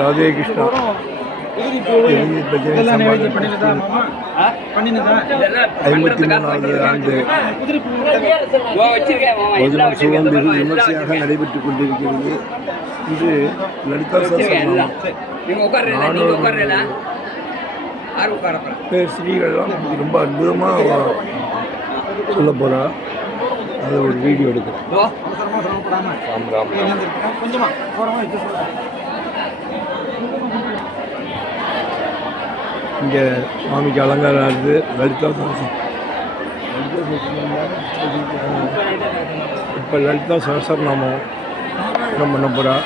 ராதே கிருஷ்ணா. ஐம்பத்தி மூணாவது ஆண்டு விமர்சையாக நடைபெற்றுக் கொண்டிருக்கிறது. இன்று லலிதா சஹஸ்ரநாமம் 400 பேர் ஸ்ரீகள்லாம் ரொம்ப அற்புதமாக சொல்ல போகிறா. அதை ஒரு வீடியோ எடுக்கிறேன். ராம் ராம் இங்கே சுவாமிக்கு அலங்காரம் ஆகுது. லலிதா சஹஸ்ரம் இப்போ லலிதா சஹஸ்ரநாமம் பண்ண போகிறா.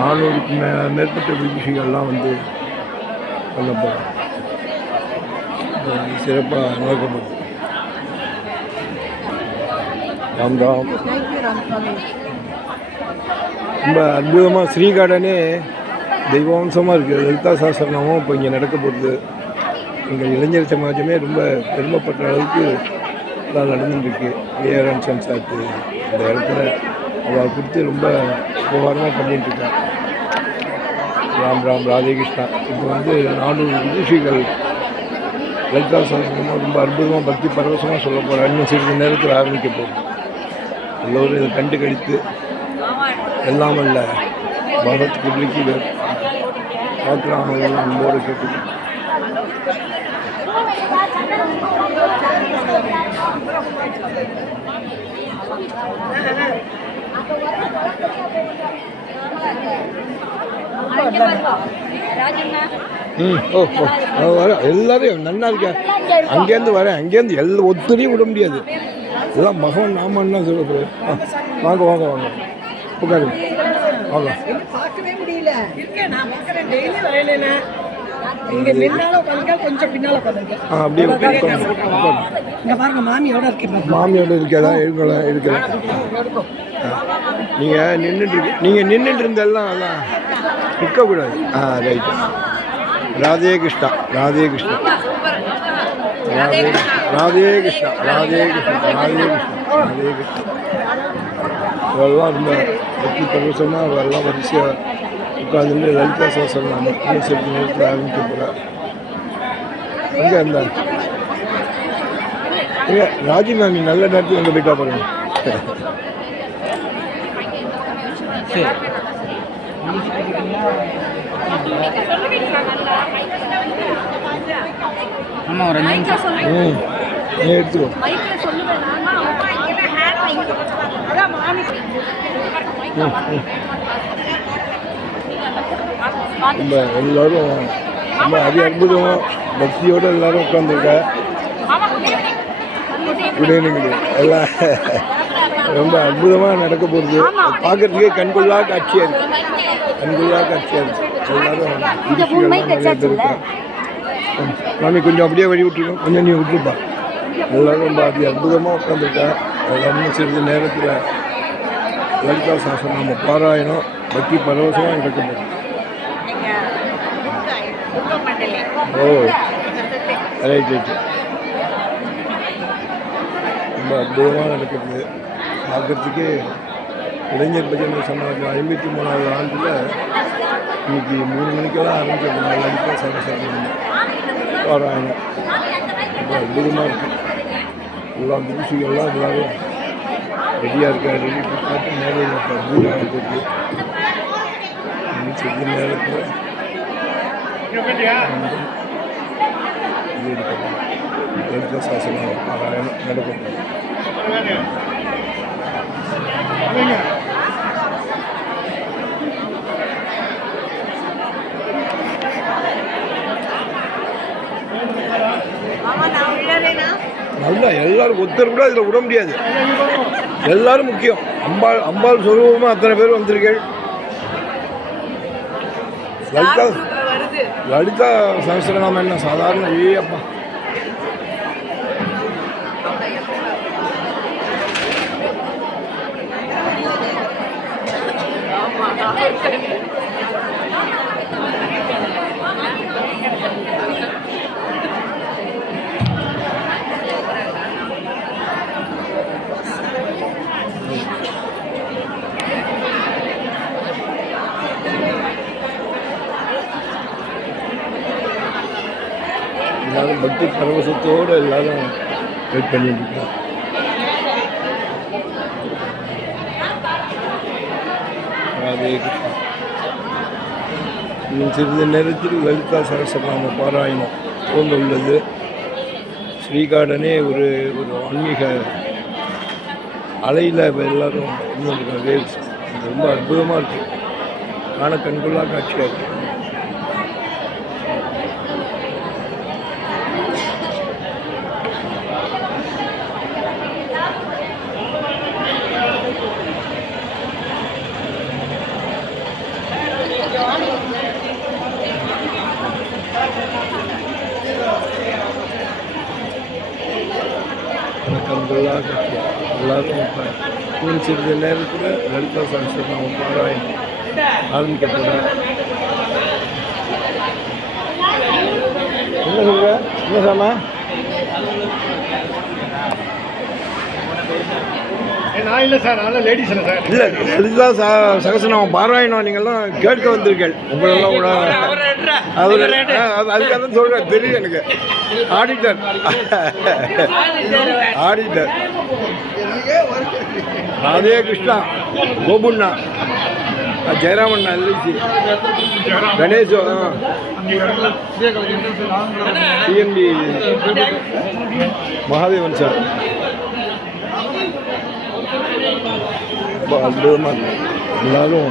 400க்கு மேற்பட்ட விபூஷிகள்லாம் வந்து பண்ண போகிறா. சிறப்பாக நடக்கப்படுது. ராம் ராம். ரொம்ப அற்புதமாக ஸ்ரீகார்டனே தெய்வாம்சமாக இருக்குது. லலிதா சஹஸ்ரநாமம் இப்போ இங்கே நடக்க போகுது. எங்கள் இளைஞர் சமாஜமே ரொம்ப பெருமைப்பட்ட அளவுக்கு எல்லாம் நடந்துட்டுருக்கு. ஏஆர் சன்ஸ் ஆக்டு இந்த இடத்துல அவள் கொடுத்து ரொம்ப உபகாரமாக பண்ணிட்டுருக்கா. ராம் ராம் ராதே கிருஷ்ணா. இப்போ வந்து 400 விதூஷிகள் லலிதா சஹஸ்ரநாமம் ரொம்ப அற்புதமாக பக்தி பரவசமாக சொல்ல போகிறார். இன்னும் சிறிது நேரத்தில் ஆரம்பிக்க போகுது. எல்லோரும் இதை கண்டு கழித்து எல்லாம் அல்ல பகவத் குருலிக்கு பார்க்கலாம். எல்லாம் அன்போடு கேட்டு எல்லாரும் நன்னா இருக்க. அங்கேருந்து வரேன், அங்கேருந்து எல்லாம் ஒத்துழையும் விட முடியாது. எல்லாம் மகன் நாமன்னா சொல்ல. வாங்க வாங்க வாங்க உட்காருங்க வாங்க. மாமியோட இருக்கதா இருக்கலாம். நீங்கள் நின்றுட்டு இருந்தெல்லாம் எல்லாம் நிற்கக்கூடாது. ரைட். ராதே கிருஷ்ணா ராதே கிருஷ்ணா ராதே ராதே கிருஷ்ணா ராதே கிருஷ்ணா ராதே கிருஷ்ணா ராதே கிருஷ்ணா. அவெல்லாம் ரொம்ப பக்தி பரவசமாக அவெல்லாம் வரிசையாக உட்காந்துட்டு லலிதா சஹஸ்ரநாமம் இன்னும் சிறிது நேரத்தில் ஆரம்பிக்க போகிறார். எங்கே இருந்தார் ராஜி மேமி? நல்ல நேரத்தில் எங்கே போயிட்டா பாருங்க. நீ எடுத்துக்கோ. ரொம்ப எல்லோரும் ரொம்ப அற்புதமாக பக்தியோடு எல்லோரும் உட்காந்துருக்கா. எல்லாம் ரொம்ப அற்புதமாக நடக்க போகுது. பார்க்குறதுக்கே கண்கொள்ளா காட்சியாக இருக்குது. கண்கொள்ளா காட்சியாக இருக்குது. எல்லோரும் இருக்கா. மாமி கொஞ்சம் அப்படியே வழி விட்டுருக்கோம். கொஞ்சம் நீ விட்டுருப்பா. எல்லோரும் ரொம்ப அற்புதமாக உட்காந்துருக்கா. எல்லாமே சிறிது நேரத்தில் லலிதா சஹஸ்ரநாம பாராயணம் பக்தி பரவசமாக நடக்க போகுது. ஓ ரைட் ரைட். ரொம்ப அற்புதமாக நடக்கிறது. பார்க்குறதுக்கே இளைஞர் பஜனை சமாஜம் 53வது ஆண்டில் இன்னைக்கு 3 மணிக்கெல்லாம் ஆரம்பிச்சிருக்கோம். லலிதா சஹஸ்ரநாமம் பாராயணம் ரொம்ப அற்புதமாக இருக்குது. எல்லாம் விதூஷிகள்லாம் எல்லாரும் ரெடியாக இருக்கா. ரெடி பார்த்து நேரில் அற்புதமாக இருக்குது. சிறிது நேரத்தில் லலிதா சஹஸ்ரநாமம் பாராயணம் நடக்கும். நல்லா எல்லாரும் ஒருத்தர் கூட இதில் விட முடியாது. எல்லாரும் முக்கியம். அம்பாள் சொரூபமாக அத்தனை பேர் வந்திருக்கேள். லலிதா சஹஸ்ரநாமம் என்ன சாதாரண? அப்பா எல்லாரும் பக்தி பரவசத்தோடு எல்லாரும் வெயிட் பண்ணிட்டு இருக்கோம். ராதே கிருஷ்ணா. இன்னும் சிறிது நேரத்தில் லலிதா சகஸ்ரநாம பாராயணம் துவங்க உள்ளது. ஸ்ரீகாடனே ஒரு ஆன்மீக அலையில் எல்லோரும் இருந்துருக்காங்க. வேவ்ஸ் அது ரொம்ப அற்புதமாக இருக்குது. காண கண்கொள்ளா காட்சியாக இருக்குது. கண்கொள்ளா காட்சி. எல்லாரும் இப்போ இன்னும் சிறிது நேரத்தில் லலிதா சகஸ்ரநாம பாராயணம் ஆரம்பிக்கப்படும். என்ன சொல்ற? என்ன சாமா? நான் இல்லை சார், நான் லேடிஸ் இல்லை சார். இல்லை, லலிதா சகஸ்ரநாம பாராயணம் நீங்கள்லாம் கேட்க வந்திருக்கேன். உங்களெல்லாம் கூட அதுக்காக தான் சொல்கிறேன். தெரியும் எனக்கு. ஆடிட்டர் ராதே கிருஷ்ணா. கோபுண்ணா, ஜெயராமண்ணா, LIC, Ganesh, TNP Mahadevan sir. ரொம்ப அற்புதமாக இருக்கு. எல்லாரும்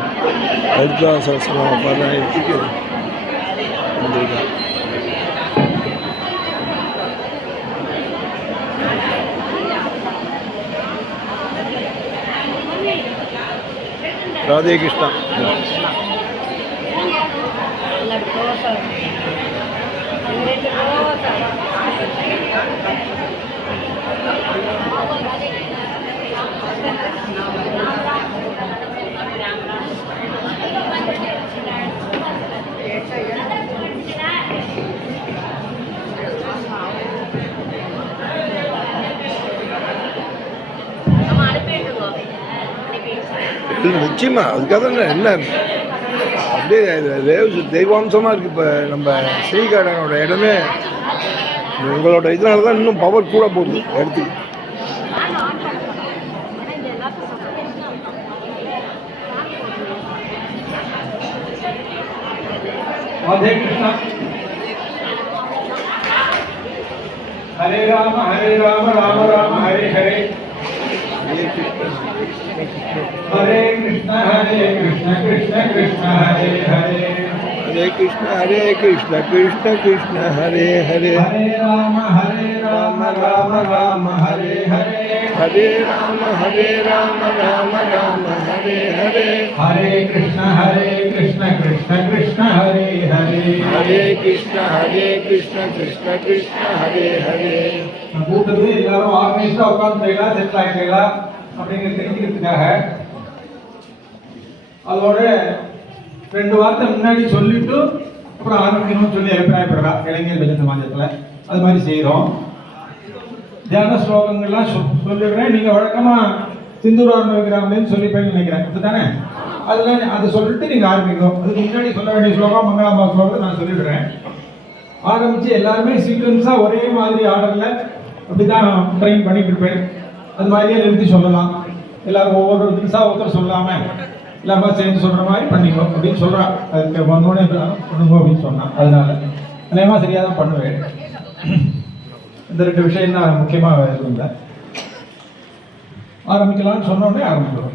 லலிதா சகஸ்ரநாம பாராயணத்துக்கு வந்திருக்காங்க. ராதே கிருஷ்ணா. நிச்சயமா அதுக்காக தான் என்ன அப்படியே தெய்வாம்சமாக இருக்குது. இப்போ நம்ம ஸ்ரீகாடனோட இடமே உங்களோட இதனால தான் இன்னும் பவர் கூட போகுது இடத்துக்கு. ராதே கிருஷ்ணா. ஹரே ராம ராம ராம ஹரே ஹரே. हरे कृष्ण कृष्ण कृष्ण हरे हरे. हरे कृष्ण कृष्ण कृष्ण हरे हरे. हरे राम राम राम हरे हरे. हरे राम राम राम हरे हरे. हरे कृष्ण कृष्ण कृष्ण हरे हरे. हरे कृष्ण कृष्ण हरे हरे. கூட்டது எல்லாரும் ஆர்கனைஸ்டா உட்கார்ந்துட்டீங்களா, செட்டில் ஆகிட்டீங்களா அப்படிங்கிறது தெரிஞ்சுக்கிறதுக்காக அதோட 2 வார்த்தை முன்னாடி சொல்லிட்டு அப்புறம் ஆரம்பிக்கணும்னு சொல்லி அபிப்பிராயப்படுறா இளைஞர் பஜனை சமாஜத்தில். அது மாதிரி செய்கிறோம். தியான ஸ்லோகங்கள்லாம் சொல்லிடுறேன். நீங்கள் வழக்கமாக சிந்தூரார்ம விக்ராமேன்னு சொல்லிப்பேன்னு நினைக்கிறேன், அப்படித்தானே? அதில் அதை சொல்லிட்டு நீங்கள் ஆரம்பிக்கணும். அதுக்கு முன்னாடி சொல்ல வேண்டிய ஸ்லோகம் மங்களாம்பா ஸ்லோகத்தை நான் சொல்லிடுறேன். ஆரம்பித்து எல்லாருமே சீக்வன்ஸாக ஒரே மாதிரி ஆர்டரில் அப்படி தான் ட்ரெயின் பண்ணிட்டு இருப்பேன். அது மாதிரியே நிறுத்தி சொல்லலாம். எல்லாரும் ஒவ்வொரு தினசாக ஒருத்தர் சொல்லாமல் எல்லாமே சேர்ந்து சொல்கிற மாதிரி பண்ணிக்கோ அப்படின்னு சொல்கிறான். அதுக்கு வந்தோடனே பண்ணுங்க அப்படின்னு சொன்னான். அதனால அநேகமாக சரியாக தான் பண்ணுவேன். இந்த 2 விஷயம் தான் முக்கியமாக இருந்தேன். ஆரம்பிக்கலாம்னு சொன்னோடனே ஆரம்பிக்கிறோம்.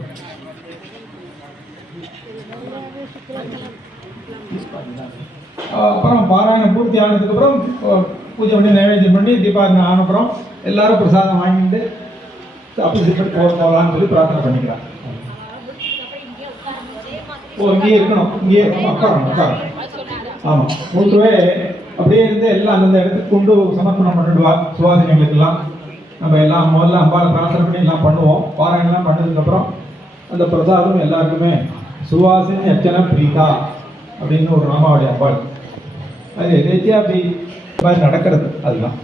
அப்புறம் பாராயணம் பூர்த்தி ஆனதுக்கப்புறம் பூஜை பண்ணி நைவேத்தியம் பண்ணி தீபாவளி ஆனப்புறம் எல்லாரும் பிரசாதம் வாங்கிட்டு அப்படி சிப்பட்டு போகலான்னு சொல்லி பிரார்த்தனை பண்ணிக்கிறாங்க. இங்கேயே இருக்கணும், இங்கேயே உட்காரணும். ஆமாம், மூன்றுவே அப்படியே இருந்து எல்லாம் அந்தந்த இடத்துக்கு கொண்டு சமர்ப்பணம் பண்ணிடுவா. சுவாசினிகளுக்கெல்லாம் நம்ம எல்லாம் முதல்ல அம்பாவை பிரார்த்தனை பண்ணி எல்லாம் பண்ணுவோம். பாராயணம்லாம் பண்ணதுக்கப்புறம் அந்த பிரசாதம் எல்லாருக்குமே சுவாசினி அர்ச்சனை பிரீதா அப்படின்னு ஒரு ராமாவளி அம்பாள். அது எதேச்சியா அப்படி மாதிரி நடக்கிறது. அதுதான்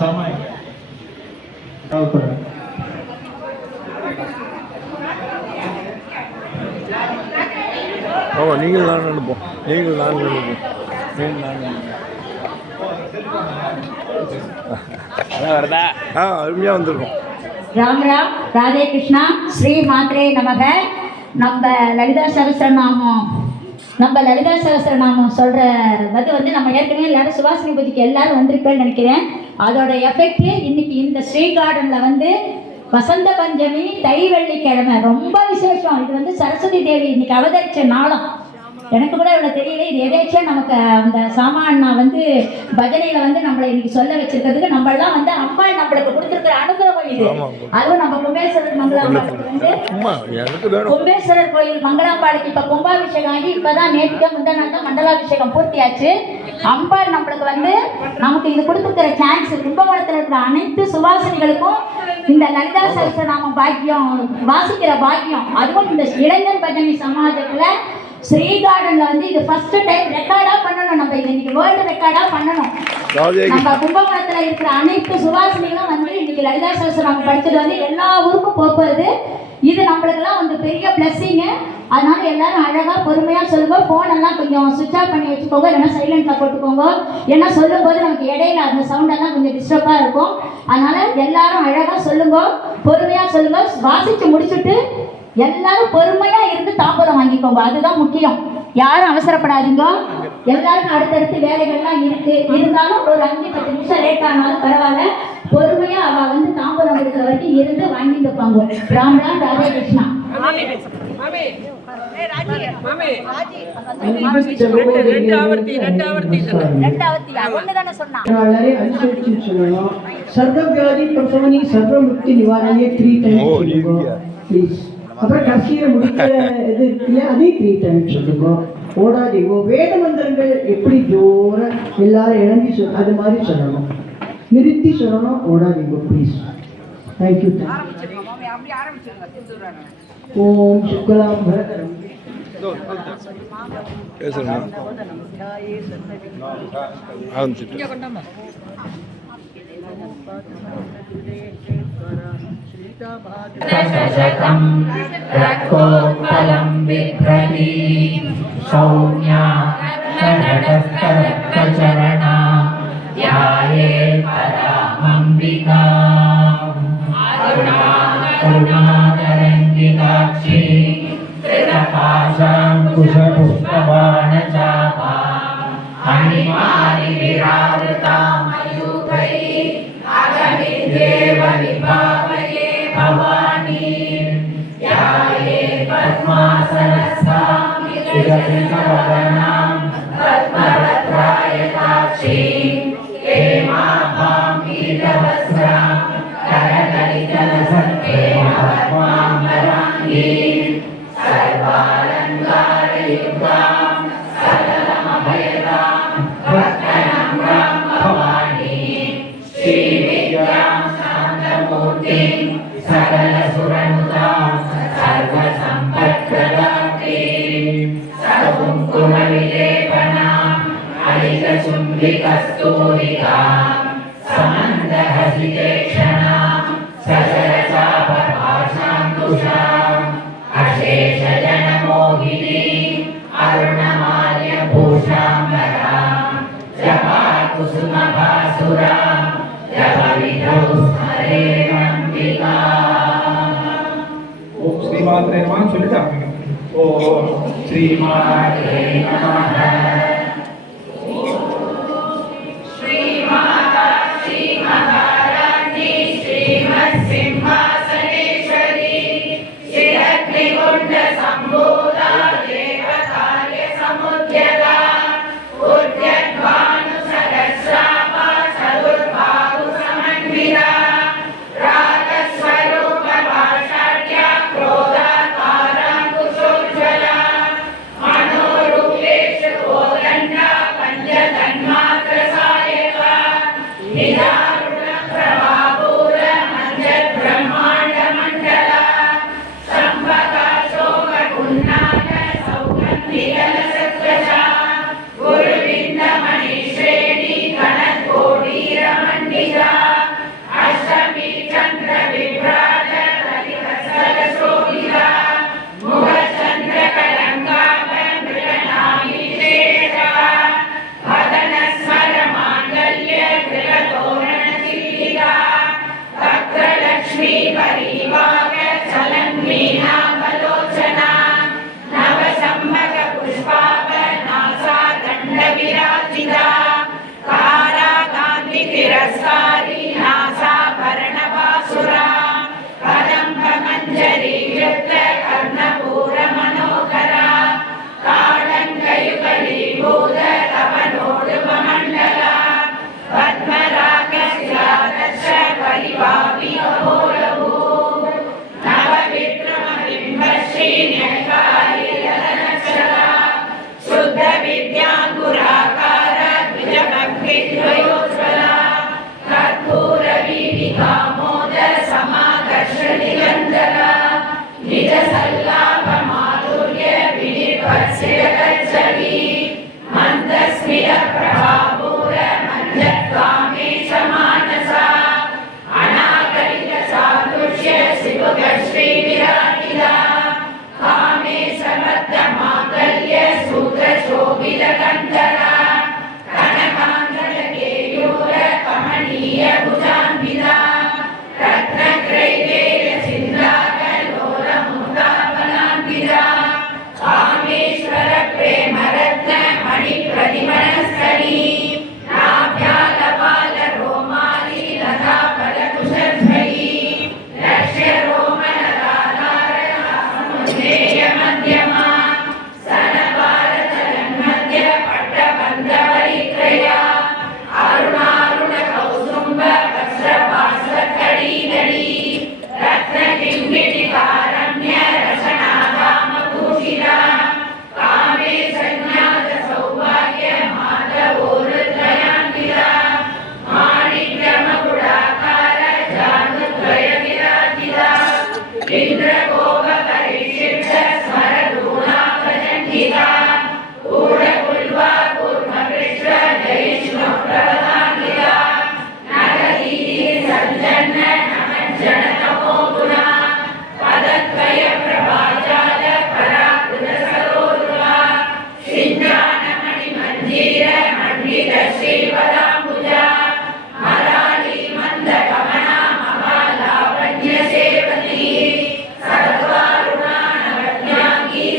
சமாயம். ஆமாம், நீங்கள் நான் நினைப்போம். வருதா? அருமையாக வந்திருக்கும். ராம் ராம், ராதே கிருஷ்ணா, ஸ்ரீ மாத்ரே நமக. நம்ம லலிதா சகஸ்ரநாமம் சொல்கிற வந்து நம்ம ஏற்கனவே எல்லாரும் சுபாஷினி பூஜைக்கு எல்லாரும் வந்திருப்பேன்னு நினைக்கிறேன். அதோட எஃபெக்ட் இன்னைக்கு இந்த ஸ்ரீ கார்டனில் வந்து வசந்த பஞ்சமி தை வெள்ளிக்கிழமை ரொம்ப விசேஷம். இது வந்து சரஸ்வதி தேவி இன்னைக்கு அவதரிச்ச நாளும். எனக்கு கூட இவ்வளோ தெரியல. இது எதேச்சும் நமக்கு அந்த சாமானா வந்து பஜனையில் வந்து நம்மளை இன்னைக்கு சொல்ல வச்சிருக்கிறதுக்கு நம்மளாம் வந்து அம்மா நம்மளுக்கு கொடுத்துருக்கிற அனுகிரகம் இது. அதுவும் நம்ம கும்பேஸ்வரர் மங்களாம்பாளையத்துக்கு வந்து கும்பேஸ்வரர் கோயில் மங்களாம்பாளையத்துக்கு இப்போ கும்பாபிஷேகம் ஆகி இப்போதான் நேற்றுக்கு முந்தநாள் மண்டலாபிஷேகம் பூர்த்தியாச்சு. அம்பாள் நம்மளுக்கு வந்து நமக்கு இது கொடுத்துருக்கிற சான்ஸ். கும்பகோணத்தில் இருக்கிற அனைத்து சுவாசினிகளுக்கும் இந்த லலிதா சகஸ்ரநாமம் பாக்கியம் வாசிக்கிற பாக்கியம். அதுவும் இந்த இளைஞர் பஜனை சமாஜத்தில் ஸ்ரீ கார்டன்ல வந்து இது ஃபர்ஸ்ட் டைம் ரெக்கார்டா பண்ணணும். நம்ம இது இன்னைக்கு வேர்ல்டு ரெக்கார்டா பண்ணணும். நம்ம கும்பகோணத்துல இருக்கிற அனைத்து சுவாசினிகளும் வந்து இன்னைக்கு லலிதா சகஸ்ரநாமம் படிச்சது வந்து எல்லா ஊருக்கும் போகிறது. இது நம்மளுக்கெல்லாம் வந்து பெரிய பிளஸ்ஸிங்கு. அதனால எல்லாரும் அழகா பொறுமையா சொல்லுங்க. போன் எல்லாம் கொஞ்சம் சுவிட்ச் ஆஃப் பண்ணி வச்சுக்கோங்க, இல்லைன்னா சைலண்ட்ல போட்டுக்கோங்க. ஏன்னா சொல்லும் போது நமக்கு இடையில அந்த சவுண்டெல்லாம் கொஞ்சம் டிஸ்டர்பா இருக்கும். அதனால எல்லாரும் அழகா சொல்லுங்க, பொறுமையா சொல்லுங்க. வாசிச்சு முடிச்சுட்டு எல்லாரும் பொறுமையா இருந்து தாம்பூலம் வாங்கிக்கோங்க. அதுதான் முக்கியம். யாரும் அவசரப்படாதீங்க. எல்லாருக்கும் அடுத்தடுத்து வேலைகள்லாம் இருக்கு. இருந்தாலும் ஒரு 5-10 நிமிஷம் லேட் ஆனாலும் பரவாயில்ல. பொறுமையா அவ வந்து தாம்பூலம் இருக்கிற வரைக்கும் இருந்து வாங்கிட்டு போங்க. ராம் ராம், ராதே கிருஷ்ணா. சர்வவியாதி பிரசவனி சர்வமுக்தி நிவாரணி 3 டைம்ஸ் ப்ளீஸ். அப்புறம் கடைசியில் முடிக்கிற இது இருக்குல்ல, அதையும் 3 டைம்ஸ் சொல்லுங்க. ஓடாதீங்கோ. வேத மந்திரங்கள் எப்படி ஜோர எல்லாரும் இறங்கி அது மாதிரி சொல்லணும். நிறுத்தி சொல்லணும். ஓடாதீங்கோ ப்ளீஸ். தேங்க்யூ. ஓம் சுக்லாம் பரதரம் दशशतं रक्तोत्पलं बिभ्रतीं सौम्या षडस्तरक्तचरणा ध्यायेत् परामम्बिकाम् करुणातरङ्गिताक्षी कृतपाशाङ्कुशपुष्पबाणचापाम् अणिमादिविरावृतां मयूखैः अगमित्येव विभावये भवानी ध्याये पद्मासनस्थां विगसितवदनां पद्मभद्रायताक्षीं हेमाभां पीतवस्त्रां करकलितलसत्तेन पद्माम्बराङ्गीं सर्वालङ्कारयुक्तां सकलमभयदां भक्तनम्रां भवानीं श्रीविद्यां शान्तमूर्तिं सकलसुरनुतां सर्वसम्पत्प्रदात्रीं सकुङ्कुमविलेपनाम् अलिकचुम्बिकस्तूरिकां समन्दहसितेक्षणां सशरचापभाषाङ्कुशाम् अशेषजनमोहिनीं अरुणमाल्यभूषाम्बरां जपाकुसुमभासुरां जपविधौ स्मरेमम्बिका. ஓம் ஸ்ரீமாத்ரே நமஹ சொல்லிட்டு ஆரம்பிங்க. ஓம் ஸ்ரீமாத்ரே நமஹ. मनोरूपेषु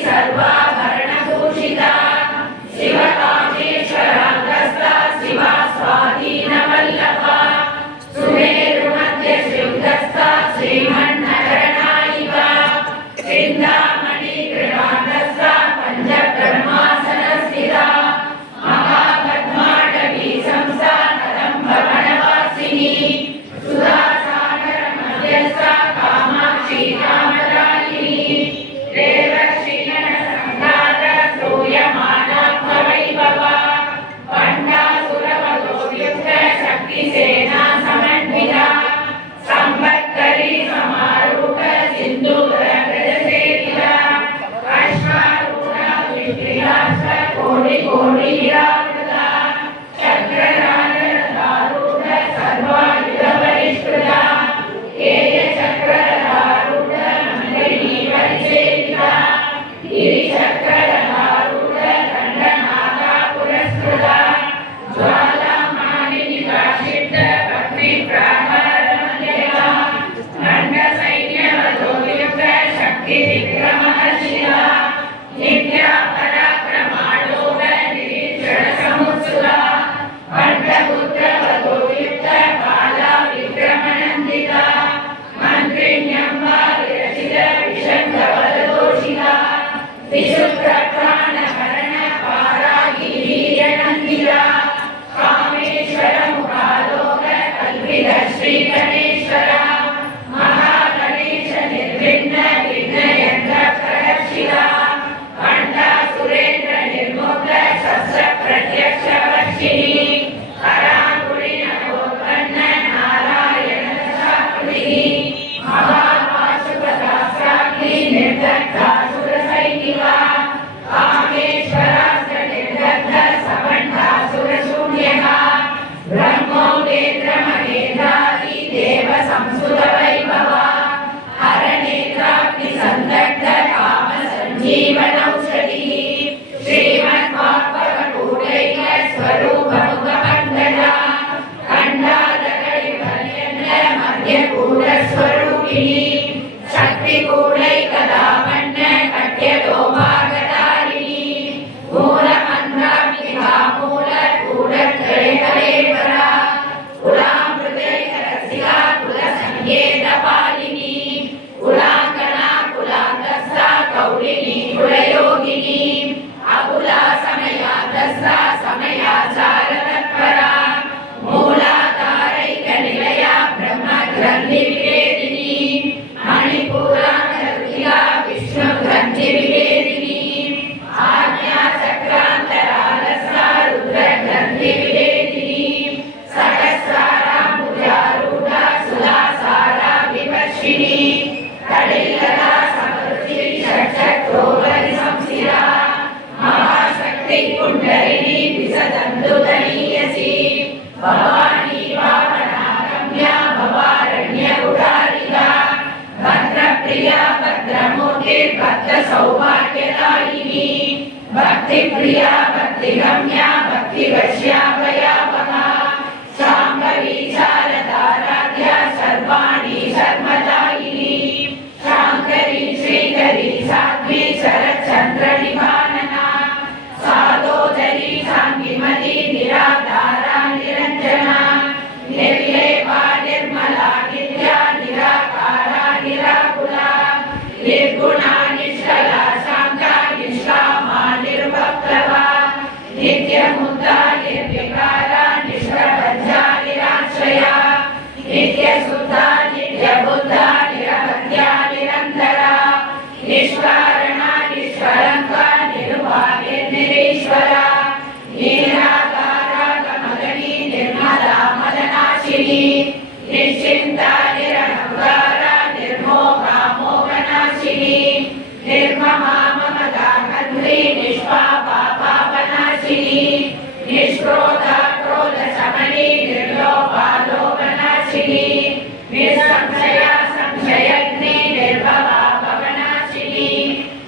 सर्वाभरणभूषिता शिवकामेश्वराग्रस्ता शिवा स्वाधीनवल्लभा सुमेरुमध्यशृङ्गस्था श्रीमन्नगरनायिका चिन्तामणि गृहान्तस्था पञ्चब्रह्मासनस्थिता महापद्माडवी संस्था कदम्बवनवासिनी सुधासागरमध्यस्था कामाक्षी कामदायिनी देवक्षीणसङ्घात स्तूयमानात्मवैभवा पण्डासुरवधोयुक्त शक्तिसेना समन्विता संवत्करी समारूढ सिन्दूरगजसेविता अश्वारूढा विक्रीडाश्व कोटिकोटिरावृता चक्रराजधारूढ सर्वायुधपरिष्कृता केयचक्रधारूढ मण्डली परिसेविता गिरिचक्रधारूढ दण्डनादा पुरस्कृता ज्वालामालिनी काशिप्त भक्तिप्राहारमध्यया खण्डसैन्यवधोयुक्त शक्तिविक्रमहर्षिता नित्या पराक्रमालोक निरीक्षणसमुत्सुका पण्डपुत्रवधोयुक्त बाला विक्रमनन्दिता मन्त्रिण्यम्बा विरचित विशङ्खवददोषिता विशुक्रप्राणहरण पारागिरीयनन्दिता कामेश्वरमुखालोक कल्पित श्रीगणेश्वरा महागणेश निर्विघ्न विघ्नयन्त्रप्रदर्शिता पण्डासुरेन्द्र निर्मुक्त शस्त्रप्रत्यक्षवर्षिणी कराङ्कुलिनवोत्पन्न नारायणदशाकृतिः महापाशुपदास्त्राग्नि निर्दग्धासुरसैनिका कामेश्वरास्त्र निर्दग्ध सपण्डासुरशून्यः ब्रह्मोपेन्द्रमहेन्द्रादि देव संस्कृतवैभवा हरनेत्राग्निसन्दग्ध कामसञ्जीवनौषधिः श्रीमद्वाग्भवकूटैक स्वरूपमुखमण्डला खण्डादकलिपर्यन्त मध्यकूटस्वरूपिणी शक्तिकूटैकदापन्न कट्यतोभागधारिणी मूलमन्त्राम्बिका मूलकूटत्रयकलेवरा कुलामृतैकरसिका कुलसङ्केतपालिनी कुलाङ्गना कुलान्तस्था कौलिनी कुलयोगिनी अकुला समयातस्था समयाचारतत्परा मूलाधारैकनिलया ब्रह्मग्रन्थिविवेदिनी मणिपुराणरुचिरा विष्णुग्रन्थिविवेदिनी आज्ञाचक्रान्तरालस्था रुद्रग्रन्थिविवेदिनी सहस्राराम्बुजारूढा सुलासारा विवर्षिणी कलिलता समरुचिः षट्चक्रोपरिसंस्थिता महाशक्तिकुण्डलिनी विसदन्तुदनीयसी भवानी वामनागम्या भवारण्यकुटारिका भद्रप्रिया भद्रमूर्तिर्भद्रसौभाग्यदायिनी भक्तिप्रिया भक्तिगम्या भक्तिवश्या भयावहा शाम्भवी शारदाराध्या सर्वाणि शर्मदायिनी शाङ्करी श्रीकरी साध्वी शरच्चन्द्रनिभानना सादोदरी साङ्गिमती निराधारा निरञ्जना निर्लेपा निर्मला नित्या निराकारा निराकुला निर्गुणा निष्कला शान्ता निष्कामा निर्वक्त्रवा नित्यमुक्ता निर्विकारा निष्प्रपञ्चा निराश्रया नित्यशुद्धा नित्यबुद्धा निरवध्या निरन्तरा निष्कारणा निष्कलङ्का निर्भाविर्निरीश्वरा निराकारा कमगनी निर्मला मदनाशिनी निश्चिन्ता निरहङ्कारा निर्मोहा मोहनाशिनी निर्ममा ममता कन्त्री निष्पापा पापनाशिनी निष्क्रोधा क्रोधशमनी निर्लोभा लोभनाशिनी निसंशया संशयग्नि निर्भवा भवनाशिनी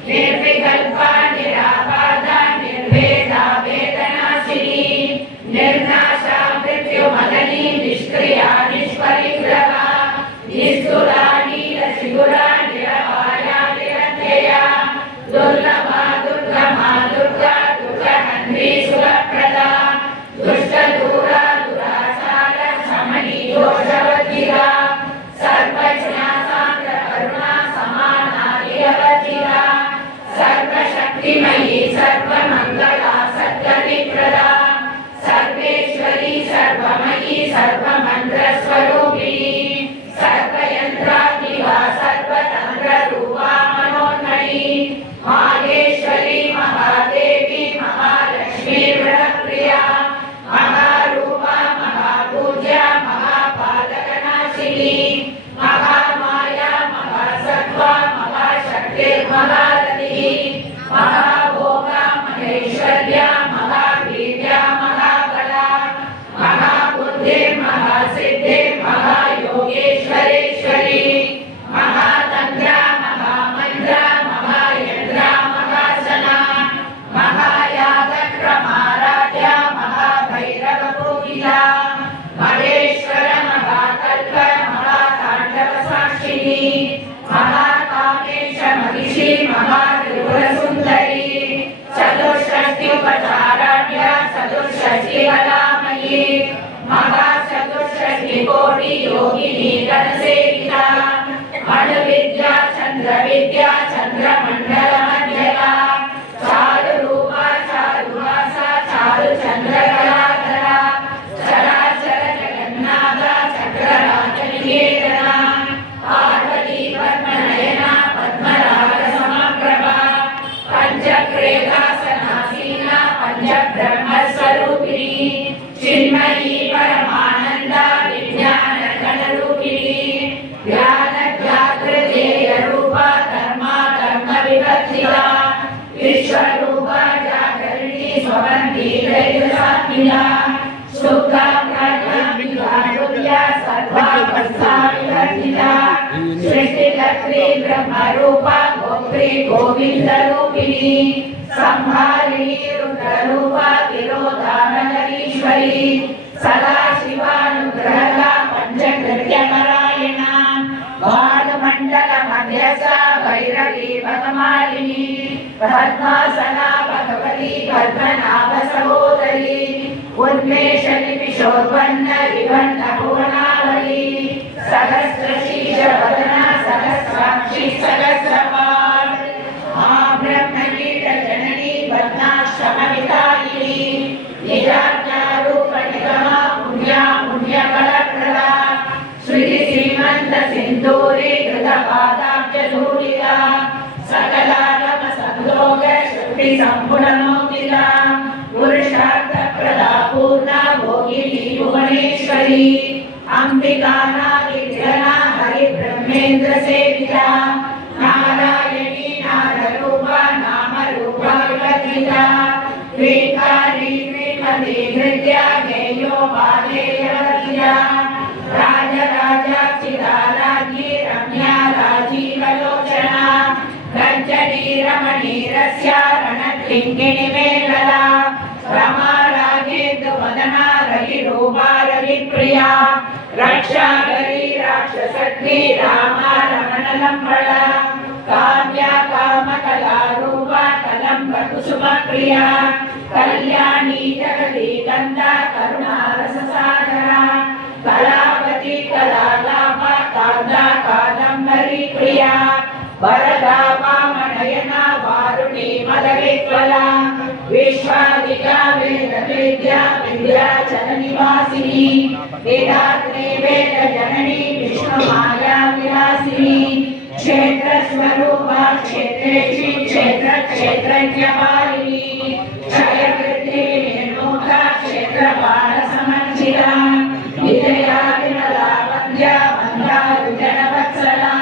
निर्विकल्पा निराबाधा निर्वेदा वेदनाशिनी निर्नाशा मृत्युमदनी निष्क्रिया निष्परिग्रहा निस्तुला नीलशिखुरा निरवाया निरत्यया दुर्लभा सर्वी सुखप्रदा दुष्टदूरा दुराचार शमनी दोषवर्जिता सर्वज्ञा सान्द्र करुणा समानार्यवर्जिता सर्वशक्तिमयी सर्वमङ्गला सद्गतिप्रदा सर्वेश्वरी सर्वमयी सर्वमन्त्रस्वरूपिणी सर्वयन्त्रात्मिका सर्वतन्त्ररूपा मनोन्मयी माहेश्वरी महादेवी महालक्ष्मी वरप्रिया महारूपा महापूज्या महापालकनाशिनी महामाया महासत्त्वा महाशक्तिर्महारतिः महाभोगा महेश्वर्या महावीर्या महाबला महायोगेश्वरेश्वरी महातन्त्रा महामन्त्रा महायन्त्रा महासना महायागक्रमाराध्या महाभैरवपूजिता महेश्वर महाकल्प महाताण्डवसाक्षिणी महाकामेश महिषी महात्रिपुरसुन्दरी चतुष्षष्टिपचाराढ्या चतुष्षष्टिकलामयी महाचतुष्षष्टिकोटि योगिनी गणसेविता अणुविद्या चन्द्रविद्या चन्द्रमण्डलमध्यला चारुरूपा चारुवासा चारुचन्द्रकलाधरा चराचर जगन्नाथ चक्रराजनिकेतना पार्वती पद्मनयना पद्मरागसमप्रभा पञ्चक्रेदासनासीना पञ्चब्रह्मस्वरूपिणी चिन्मयी परमानन्दा विज्ञानगणरूपिणी ज्ञानजागृतेयरूपा धर्मा धर्मविवर्जिता विश्वरूपा जागरिणी स्वबन्धी दैवसात्मिका सुखा प्रज्ञा सर्वावस्था विवर्जिता सृष्टिकर्त्री ब्रह्मरूपा गोत्री गोविन्दरूपिणी संहारिणी रुद्ररूपा तिरोधानगरीश्वरी सदाशिवानुग्रहा पञ्चकृत्यपरायणा भानुमण्डल मध्यस्था भैरवी भगमालिनी पद्मासना भगवती पद्मनाभ सहोदरी उन्मेषनिमिषोत्पन्न विभन्न भुवनावली सहस्रशीर्ष वदना सहस्राक्षी सहस्रपाद ब्रह्मकीट जननी बद्नाश्रमवितारिणी निजाज्ञारूपनिगमा पुण्या पुण्यफलप्रदा श्रीमन्त सिन्दूरे कृतपादाब्जधूलिका सकलागम संयोग श्रुति सम्पूर्णमौक्तिका पुरुषार्थप्रदा पूर्णा भोगिनी भुवनेश्वरी अंबिकानादिग्रहणा हरिब्रह्मेन्द्र सेविता नारायणी नाररूपा नामरूपा विवर्जिता श्रीकारी श्रीमती हृद्या गेयोपादेयवर्जिता राजराजाक्षिता राज्ञी रम्या राजीवलोचना रञ्जनी रमणीरस्या रणकिङ्किणी मेखला रमा रागेन्दुवदना रविरूपा रविप्रिया रक्षाकरी राक्षसग्नी रामा रमणलम्बला काम्या कामकलारूपा कलम्बकुसुमप्रिया कल्याणी जगती गन्धा करुणारससागरा कलावती कलालाभा कान्ता कादम्बरी प्रिया वरदा वामनयना वारुणी मदविह्वला विश्वादिका वेदवेद्या विद्याचलनिवासिनी वेदात्रे वेदजननी विष्णुमाया विलासिनी क्षेत्रस्वरूपा क्षेत्रेषु क्षेत्रक्षेत्रज्ञपालिनी क्षयवृद्धि निर्मुक्ता क्षेत्रपालसमर्जिता विजया विमलावन्द्या वन्दारुजनवत्सला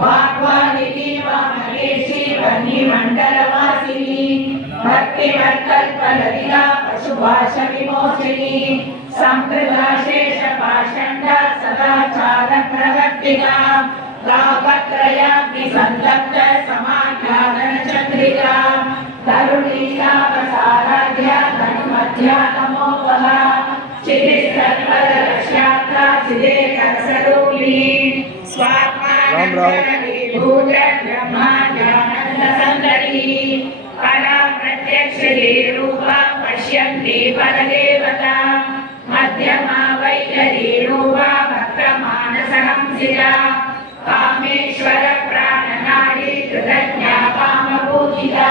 वाग्वादिनी वामकेशी वह्निमण्डलवासिनी भक्तिमत्कल्पललिता पशुभाषविमोचिनी संकृता शेषपाषण्डा सदाचारप्रवर्तिका तापत्रयाग्निसन्तप्त समाख्यानचन्द्रिका तरुणीतापसाराध्या धनुमध्या नमोपहा चितिस्तत्पदरक्षात्रा चिदेकरसरूपिणी स्वात्मानन्दविभूत ब्रह्मा ज्ञानन्दसन्दरी परा प्रत्यक्षरूपा पश्यन्ति परदेवता मध्यमा वैखरी रूपा भक्तमानसहंसिता कामेश्वर प्राणनाडी कृतज्ञा कामपूजिता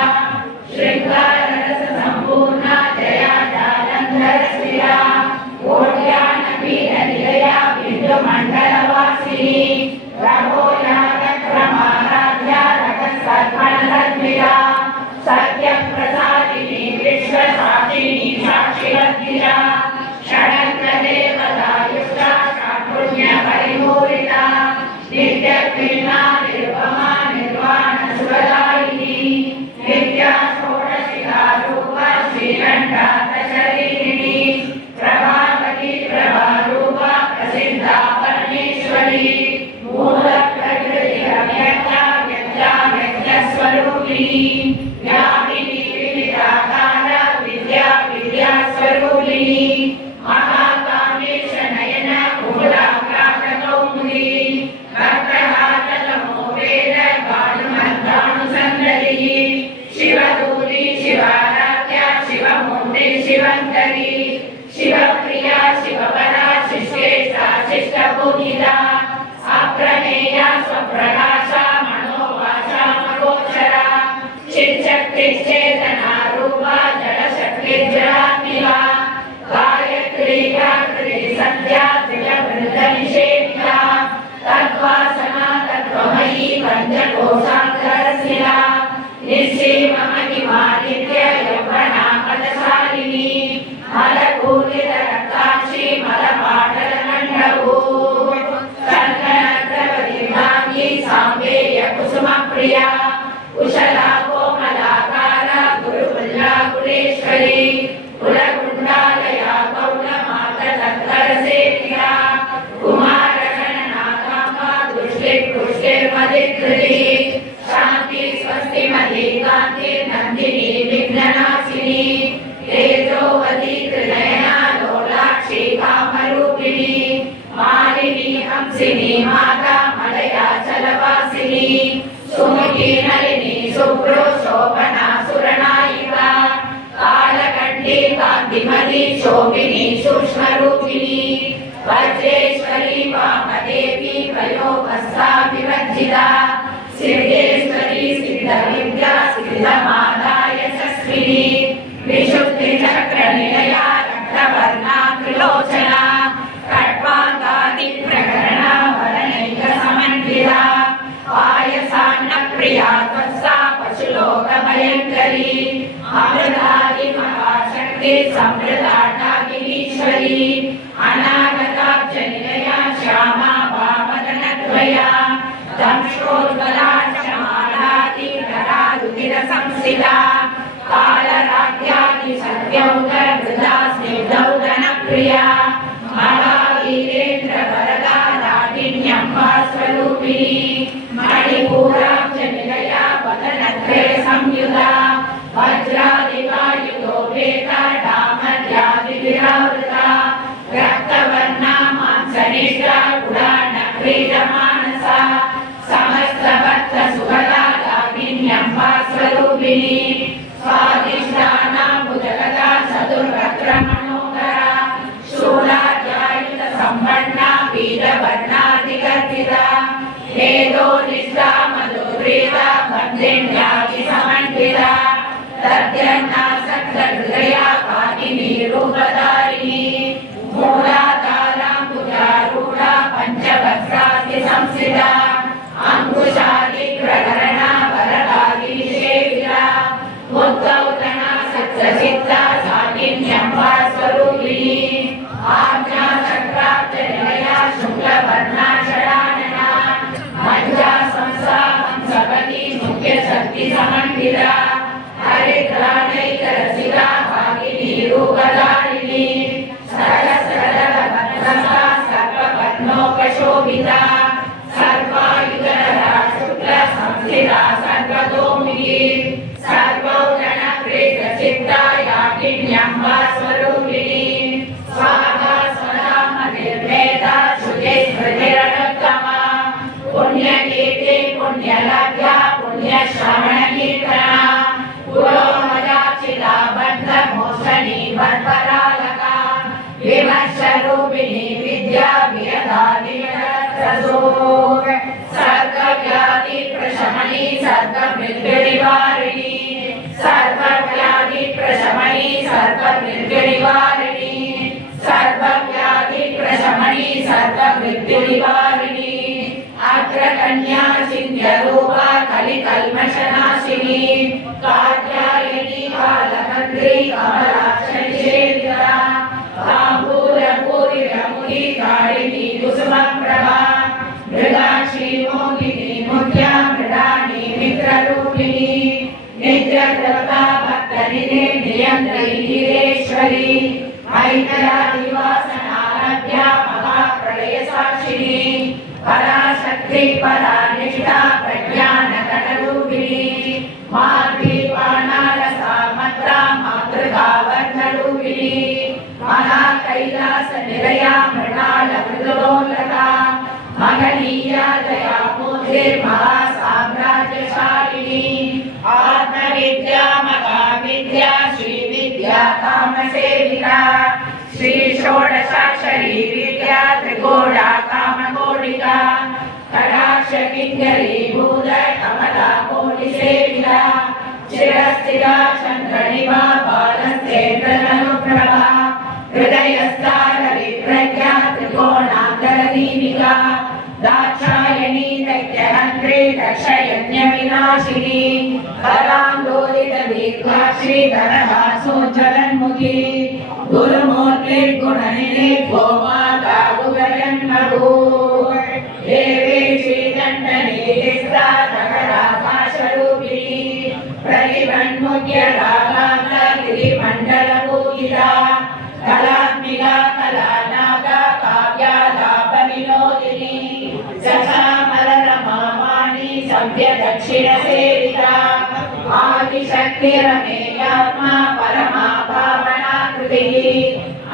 शृंगाररस संपूर्णा जया जालंधरस्थिरा ओड्यानपीठनिलया बिन्दुमण्डलवासिनी रघोयागक्रमाराध्या रकसद्मनसद्विरा सत्यप्रसादिनी विश्वसाक्षिणी साक्षिवद्धिरा षडङ्गदेवता युक्ता षड्पुण्यपरिपूरिता नित्यक्रीडा निरुपमा निर्वाणसुखदायिनी नित्या षोडशिका रूपा श्रीकण्ठा दशरीरिणी प्रभावती प्रभारूपा प्रसिद्धा परमेश्वरी मूलप्रकृतिरव्यक्ता व्यक्ता व्यक्तस्वरूपिणी व्यापिनी विविधाकारा विद्या विद्यास्वरूपिणी महाकामेश नयन कुमुदाकाशकौमुदी भक्तहातलमो वेद भानुमन्त्रानुसन्दरी शिवदूती शिवाराध्या शिवमूर्ति शिवङ्करी शिवप्रिया शिवपरा शिष्टेशा शिष्टपूजिता अप्रमेया स्वप्रकाशा मनोवाचा मगोचरा चिच्चक्तिश्चेतना रूपा जडशक्तिर्जडात्मिका गायत्री गायत्री सत्या त्रिजवृतनिषेविका तद्वासना तत्त्वमयी पञ्चकोशान्तरशिला निःसीममहिमा नित्य यौवना पदशालिनी मलकूलितरक्ताक्षी मलपाटलमण्डभू चन्दनद्रवदीर्घाङ्गी साम्बेय कुसुमप्रिया कुशला कोमलाकारा गुरुकुल्ला कुलेश्वरी कुलकुण्डालया गौरमातदत्तरसेविका कुमारगणनाथाम्बा दृष्टिर्मदिकृती शान्ति स्वस्तिमती कान्तिर्नन्दिनी विघ्ननाशिनी तेजोवती त्रिनयना लोलाक्षी कामरूपिणी मालिनी हंसिनी माता मलया चलवासिनी सुमुखी नलिनी शुभ्रो शोभना सुरनायिका कालकण्ठी कान्तिमती शोभिनी सूक्ष्मरूपिणी वज्रेश्वरी वामदेवी वयोवस्ता विवर्जिता सिद्धेश्वरी सिद्धविद्या सिद्धमादाय यशस्विनी विशुद्धिचक्रनिलया रक्तवर्णा त्रिलोचना खड्वाङ्गादिप्रकरणा वरनैकसमन्विता पायसान्नप्रिया त्वत्सा पशुलोकभयङ्करी अमृतादिमहाशक्ति समृताडागिनीश्वरी अनागताब्जनिलया श्यामा वामदनद्वया दंशोज्वलाक्षमालादिकरारुधिरसंसिता कालराज्यादिसत्यौदवृदा स्निग्धौदनप्रिया महावीरेन्द्रवरदा रागिण्यम्बा स्वरूपिणी मणिपूराब्जनिलया वदनत्रय संयुधा वज्रादिवायुधो वेदा डामर्यादिविरावृता रक्तवर्णा मांसनिष्ठा उडानक्रीडमानसा समस्तभक्तसुखदा दागिन्यम्बा स्वरूपिणी स्वादिष्ठानाम्बुजगदा चतुर्वक्त्रमनोहरा शूलाध्यायुधसम्पन्ना वीरवर्णाधिगर्भिता मेधोनिष्ठा मधुप्रीता बन्धिन्यादिसमन्विता तद्यन्नासक्तहृदया कामिनी रूपधारिणी मूलाधाराम्बुजारूढा पञ्चवक्त्रादिसंस्थिता अंकुशादिप्रकरणा वरदादिसेविता मुद्गौतना सत्सचित्ता साकिन्यम्बा स्वरूपिणी आज्ञाचक्राब्जनिलया शुक्लवर्णा षडानना पञ्चासंसा हंसपति मुख्यशक्तिसमन्विता हरिद्रानैकरसिका भागिनी रूपधारिणी सहस्रदलभद्रस्था सर्वपद्मोपशोभिता सर्वायुधरा शुक्लसंस्थिता सर्वतोमुखी सर्वौजनप्रीतचित्ता याकिन्यम्बा स्वरूपिणी स्वाहा स्वदा मतिर्वेदा शुचे स्मृतिरनुत्तमा पुण्यकीर्ति पुण्यलभ्या पुण्यश्रवणकीर्तना मत्परालका विमर्शरूपिणी विद्या वियदादियनस्तसोः सर्वव्याधि प्रशमनी सर्वमृत्युनिवारिणी सर्वव्याधि प्रशमनी सर्वमृत्युनिवारिणी सर्वव्याधि प्रशमनी सर्वमृत्युनिवारिणी अग्रकन्या सिंहरूपा कलिकल्मषनाशिनी कात्यायनी कालकन्द्री कमलाक्षनिषेविता ताम्बूलपूरिरमुखी कारिणी कुसुमप्रभा मृगाक्षी मोहिनी मुख्या मृडानी मित्ररूपिणी नित्यकृता भक्तनिधे नियन्त्रीश्वरी ऐतरादिवासनारभ्या महाप्रलयसाक्षिणी पराशक्ति परानिष्ठा प्रज्ञानकटरूपिणी माद्वीपानारसा मत्रा मातृकावर्णरूपिणी महाकैलासनिलया मृणालमृदुलोलका महनीया दया मूर्तिर्महासाम्राज्यशालिनी आत्मविद्या महाविद्या श्रीविद्या कामसेविका श्री षोडशाक्षरी विद्या त्रिकोणा कामकोटिका कटाक्ष किङ्करी भूत कमला कोटिसेविता चिरस्थिता चन्द्रणिमा बालस्तेन्द्रनुप्रभा हृदयस्तारविप्रज्ञा त्रिकोणान्तरदीपिका दाक्षायणी दैत्यहन्त्री दक्षयज्ञविनाशिनी कराम्बोलितदीर्घाक्षी धनभासोज्ज्वलन्मुखी गुरुमूर्तिर्गुणनिधि गोमाता गुगयन्नभूः देवी श्रीदण्डनीतिस्ता दगडापाशरूपिणी प्रतिमन्मुख्यरागान्तगिरिमण्डलपूजिता कलात्मिका कलानागा काव्यालापविनोदिनी सखामलरमावाणी सव्यदक्षिणसेविता आदिशक्तिरमेयात्मा परमा पावनाकृतिः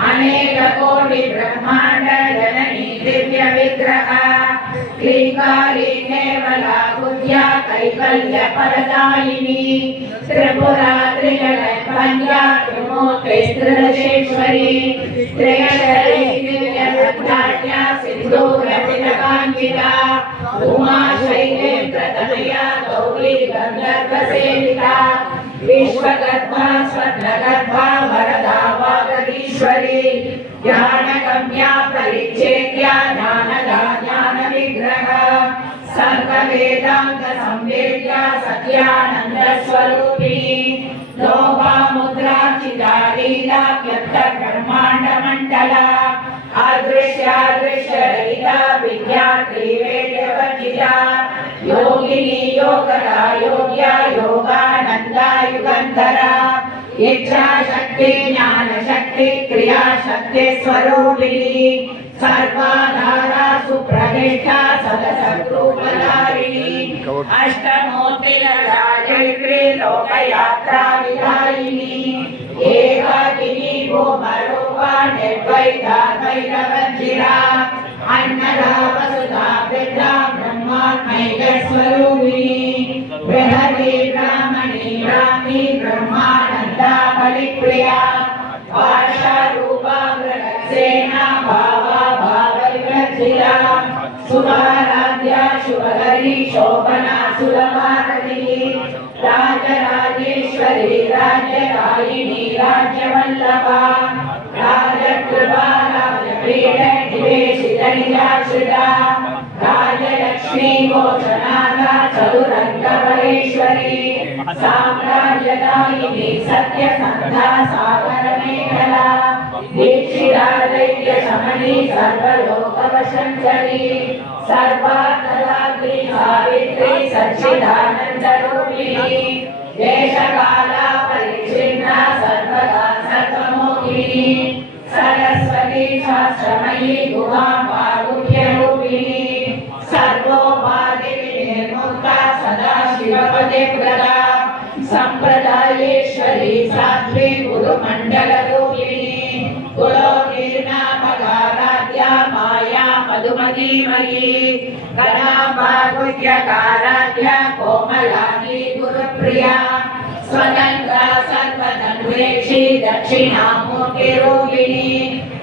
अनेककोटिब्रह्माण्ड जननी दिव्यविग्रहा क्लीकारी केवला बुद्ध्या कैवल्यपरदायिनी त्रिपुरा त्रिजगत्पञ्चा त्रिमूर्तिस्त्रिदशेश्वरी त्रयशरी दिव्यसत्ताट्या सिन्दूरतिलकाञ्चिता उमा शैलेन्द्रतनया गौरी गन्धर्वसेविता विश्वगर्भा स्वर्णगर्भा वरदा वागदीश्वरी ज्ञानगम्या परिच्छेद्या ज्ञानदा ज्ञानविग्रह सर्ववेदान्त संवेद्या सत्यानन्दस्वरूपिणी लोभामुद्रार्चिता लीला ब्रह्माण्डमण्डला अदृश्यादृश्यरहिता विद्या त्रिवेद्यवर्जिता योगिनी योगदा योग्या योगानन्दा युगन्धरा इच्छाशक्ति ज्ञानशक्ति क्रियाशक्ति स्वरूपिणी सर्वाधारा सुप्रतिष्ठा सदसद्रूपधारिणी अष्टमूर्तिलगायत्री लोकयात्रा विधायिनी एकाकिनी भूमरूपा निर्द्वैताद्वैतवर्जिता अन्नदा वसुधा वृद्धा ब्रह्मात्मैकस्वरूपिणी बृहती ब्राह्मणी ब्राह्मी ब्रह्मानन्दा बलिप्रिया भाषारूपा बृहत्सेना भावा भावविवर्जिता सुभाराध्या शुभकरी शोभना सुलभारती राजराजेश्वरी राज्यदायिनी राज्यवल्लभा राजकृपा राजपीठ निवेशितनिजाश्रिता राजलक्ष्मी घोषणागा चतुरङ्गपरेश्वरी साम्राज्यदायिनी सत्यसन्धा सागरमेखला दीक्षिता दैत्यशमनी सर्वलोकवशङ्करी सर्वार्थदात्री सावित्री सच्चिदानन्दरूपिणी देशकाला परिच्छिन्ना सर्वदा सर्वमोहिनी सरस्वती शास्त्रमयी गुहां पारुह्यरूपिणी सर्वोपाधिविनिर्मुक्ता सदा शिवपतिव्रता सम्प्रदायेश्वरी साध्वी गुरुमण्डलरूपिणी कुलोकीर्णा मगाराध्या माया मधुमतीमयी कलाम्बाहुल्यकाराध्या कोमलाङ्गी गुरुप्रिया स्वतन्त्रा सर्वतन्त्र सुरेक्षी दक्षिणामूर्तिरूपिणी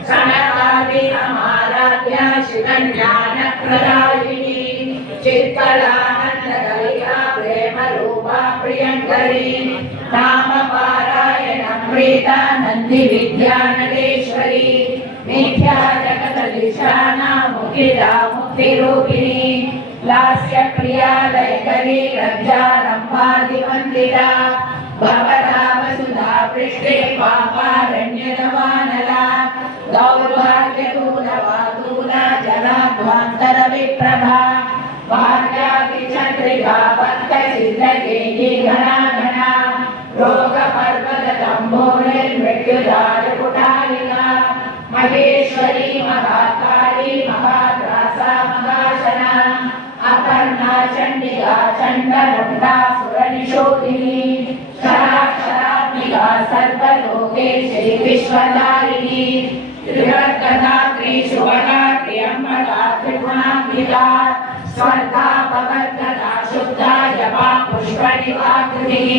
सनकादि समाराध्या शिवज्ञानप्रदायिनी चित्कलानन्दकलिका प्रेमरूपा प्रियङ्करी नामपारायणं प्रीता नन्दिविद्यानदेश्वरी मिथ्या जगदलिशाना मुखिदा मुक्तिरूपिणी लास्यप्रिया लयकरी लज्जारम्भादिवन्दिता भवदा वसुधा पृष्ठे पापारण्यनवानला दौर्भाग्यदूलवादूला जलाध्वान्तरविप्रभा भाग्यादिचन्द्रिका भक्तसिद्धगेयी घना घना रोगपर्वतम्बोनिर्मृत्युदारुकुटालिका महेश्वरी महाकाली महात्रासा महाशना अपर्णा चण्डिका चण्डमुण्डा सुरनिशोधिनी शराक्षरात्मिका सर्वलोकेश्वरी विश्वधारिणी त्रिवर्गदा त्रिशुभगा त्र्यम्बका त्रिगुणान्विता स्वर्गा भगवद्गदा शुद्धा जपा पुष्पनिवाकृतिः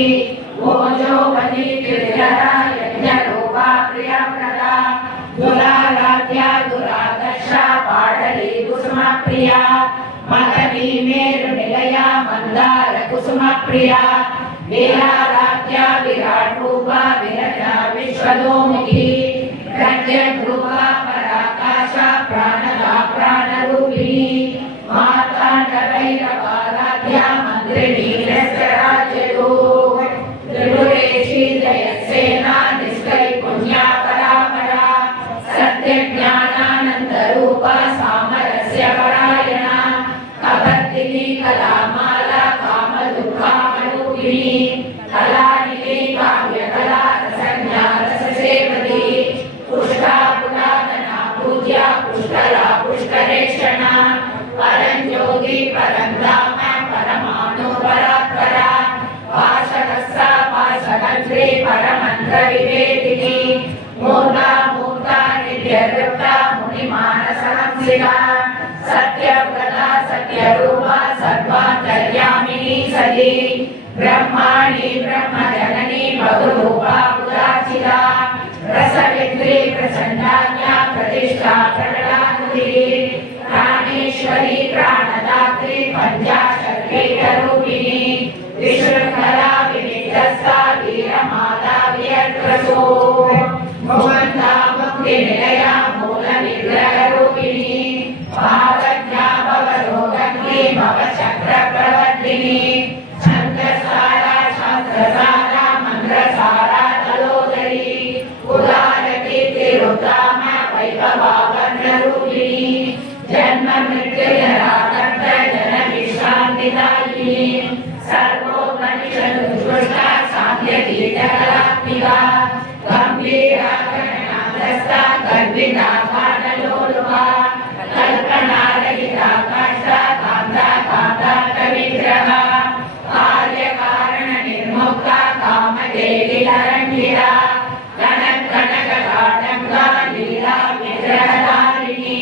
ओजोपदी त्रिधरा यज्ञरूपा प्रियप्रदा दुराराध्या दुरादर्शा पाडली कुसुमप्रिया मदनी मेरुनिलया मन्दार कुसुमप्रिया वीराराध्या विराट रूपा विरजा विश्वदोमुखी प्रत्यग्रूपा पराकाशा प्राणदा प्राणरूपिणी माताण्डभैरवाराध्या मन्त्रिणी राज्यदूत त्रिपुरेशी जयसेना निष्कै पुण्या परापरा सत्यज्ञानानन्दरूपा सामरस्य परायणा कपर्दिनी कलामाला कामदुःखामरूपिणी कलानिधि काव्यकला रसज्ञा रससेवती पुष्टा पुरातना पूज्या पुष्करा पुष्करेक्षणा परञ्ज्योति परन्धाम परमाणु परात्परा पाशकस्सा पाशकद्रे परमन्त्रविवेदिनी मूर्धा मूर्ता नित्यवृत्ता मुनिमानसहंसिका सत्यव्रता सत्यरूपा सर्वान्तर्यामिनी सती ब्रह्माणि ब्रह्मजननी बहुरूपा उदाचिता रसविद्री प्रचण्डाज्ञा प्रतिष्ठा प्रकटाकृतिः प्राणेश्वरी प्राणदात्री पञ्चाशद्वैतरूपिणी विशृङ्खला विनिग्धस्था वीरमाता वियत्प्रसो भुवन्ता मुक्तिनिलया मूलविग्रहरूपिणी भावज्ञा भवरोगग्नी भवचक्रप्रवर्तिनी छन्दसारा शास्त्रसारा मन्त्रसारा तलोदरी उदारकीर्तिरुद्धाम वैभवावर्णरूपिणी जन्म मृत्युजरातप्त जनविश्रान्तिदायिनी सर्वोपनिषदुष्टा साध्यतीतकलात्मिका गम्भीरा गणनाथस्था गर्भिता काललोलुका कल्पनारहिता काष्ठा कान्ता कान्ताकविग्रहा कार्यकारणनिर्मुक्ता कामदेवीरण्यिता कनककनककाटङ्का लीला विग्रहधारिणी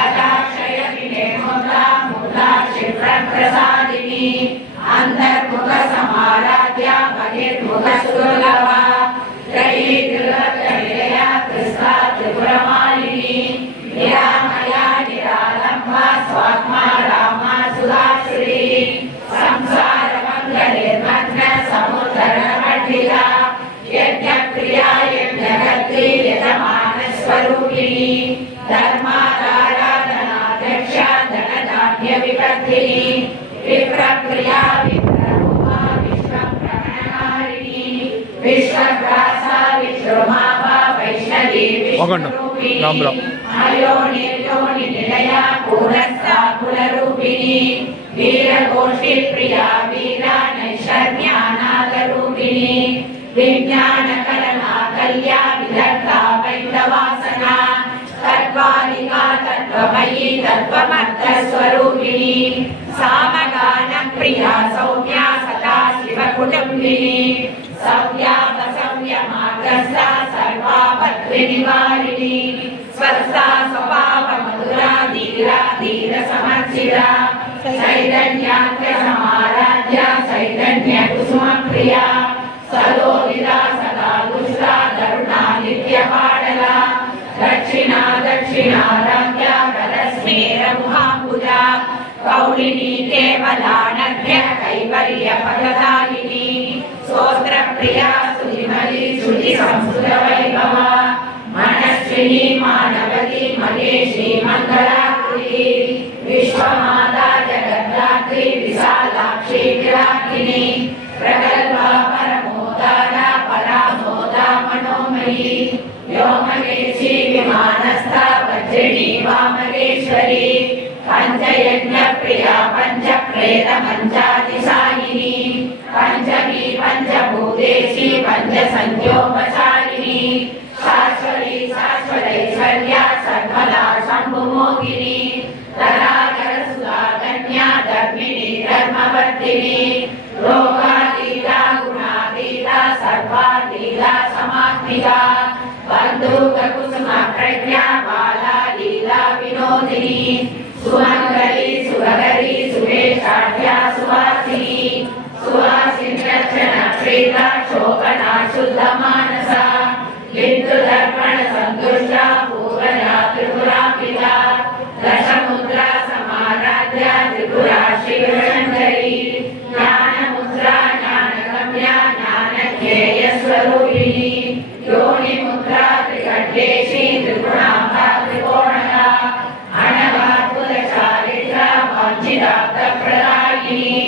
अजाक्षय विनिर्मुक्ता मूला क्षिप्रप्रसादिनी अन्तर्मुखसमाराध्या बहिर्मुखसुलभा त्रयी त्रिलोकनिलया कृष्णा त्रिपुरमालिनी निरामया निरालम्बा स्वात्मा रामा सुधाश्री संसारमङ्गनिर्मग्न समुद्रमण्डिता यज्ञप्रिया यज्ञगत्री यजमानस्वरूपिणी धर्माराधनाध्यक्षा धनधान्यविपत्तिनी विप्रप्रिया विप्ररूपा विश्वप्रकटकारिणी विश्वग्रासा विश्वमाभा वैष्णवी विष्णुरूपिणी अयोनिर्योनि निलया पूरस्था कुलरूपिणी वीरगोष्ठीप्रिया वीरा नैषर्म्यानादरूपिणी विज्ञानकलना कल्या विदग्धा वैन्दवासना तत्त्वालिका तत्त्वमयी तत्त्वमर्थस्वरूपिणी सामगानप्रिया सौम्या सदा शिवकुटुम्बिनी सव्या वसव्यमार्गस्था सर्वापद्विनिवारिणी स्वस्था स्वभावमधुरा धीरा धीरसमर्चिता चैतन्याख्यसमाराध्या चैतन्यकुसुमप्रिया सलोलिता सदा दुष्ट पाडल दक्षिणा दक्षिणाराध्या करस्मेरमुहाम्बुजा कौलिनी केवलानभ्य कैवल्य फलदायिनी स्तोत्रप्रिया सुधिमली श्रुति संस्कृत वैभवा मनस्विनी मानवती महेशी मंगलाकृति विश्वमाता जगद्धात्री विशालाक्षी विराटिनी प्रगल्भा परमोदारा परामोदा मनोमयी व्योमकेशी विमानस्था वज्रिणी वामकेश्वरी पंचयज्ञ प्रिया पंचप्रेत पंचातिशायिनी पंचमी पंचभूतेशी पंचसंख्योपचारिणी शाश्वती शाश्वतैश्वर्या सर्वदा शम्भुमोहिनी तदाकर सुधा कन्या धर्मिणी धर्मवर्धिनी लोकातीता गुणातीता सर्वातीता समात्मिका बन्धुक कुसुम प्रज्ञा बाला लीला विनोदिनी सुमंगली सुरहरी सुरेशाढ्या सुवासिनी सुवासिनी रचना प्रीता शोभना शुद्ध मानसा हिंदु दर्पण संतुष्टा पूर्वजा त्रिपुरा पिता दशमुद्रा समाराध्या त्रिपुरा शिवशंकरी ज्ञान मुद्रा ज्ञान गम्या ज्ञान ध्येय स्वरूपिणी योनि मुद्रा त्रिकटेशी त्रिगुणांबा त्रिकोणगा अनवाद्भुत चारित्रा वाञ्छितार्थ प्रदायिनी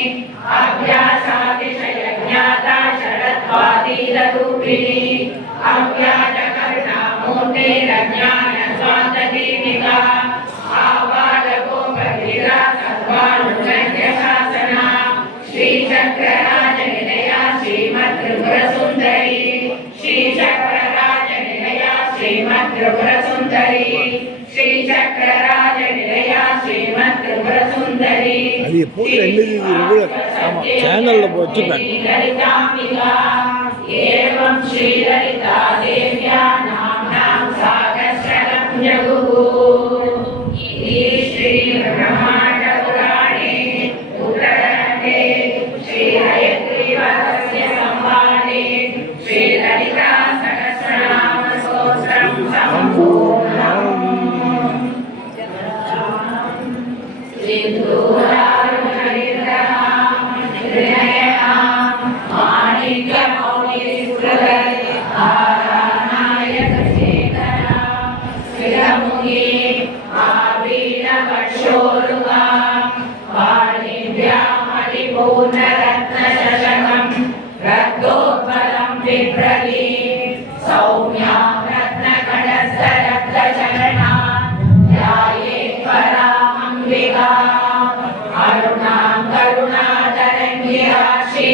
अभ्यासातिशय ज्ञाता शरद्वादीत रूपिणी अव्याज करुणामूर्ते रज्ञान स्वान्तदीपिका आवाद गोपगिरा सर्वानुजन्य शासना श्रीचक्रराज निलया श्रीमद्त्रिपुर सुन्दरी श्रीचक्रराज निलया श्रीमद्त्रिपुर सुन्दरी श्रीचक्रराज निलया श्रीमद्त्रिपुर सुन्दरी அது எப்போது ரெண்டு ரெகுலர் சேனலில் வச்சுப்பேன். एवं श्री ललिता देव्या नाम्नां सागस्रं जगुः इति श्री ब्रह्माण्ड पुराणे उत्तरखण्डे श्री हयग्रीवस्य संवादे श्री ललिता सहस्रनाम स्तोत्रं सम्पूर्णम् रत्नोत्पलं बिभ्रति सौम्यां रत्नकणस्थरक्तचरणा ध्यायेत् परामम्बिकाम् अरुणां करुणातरङ्गिराशि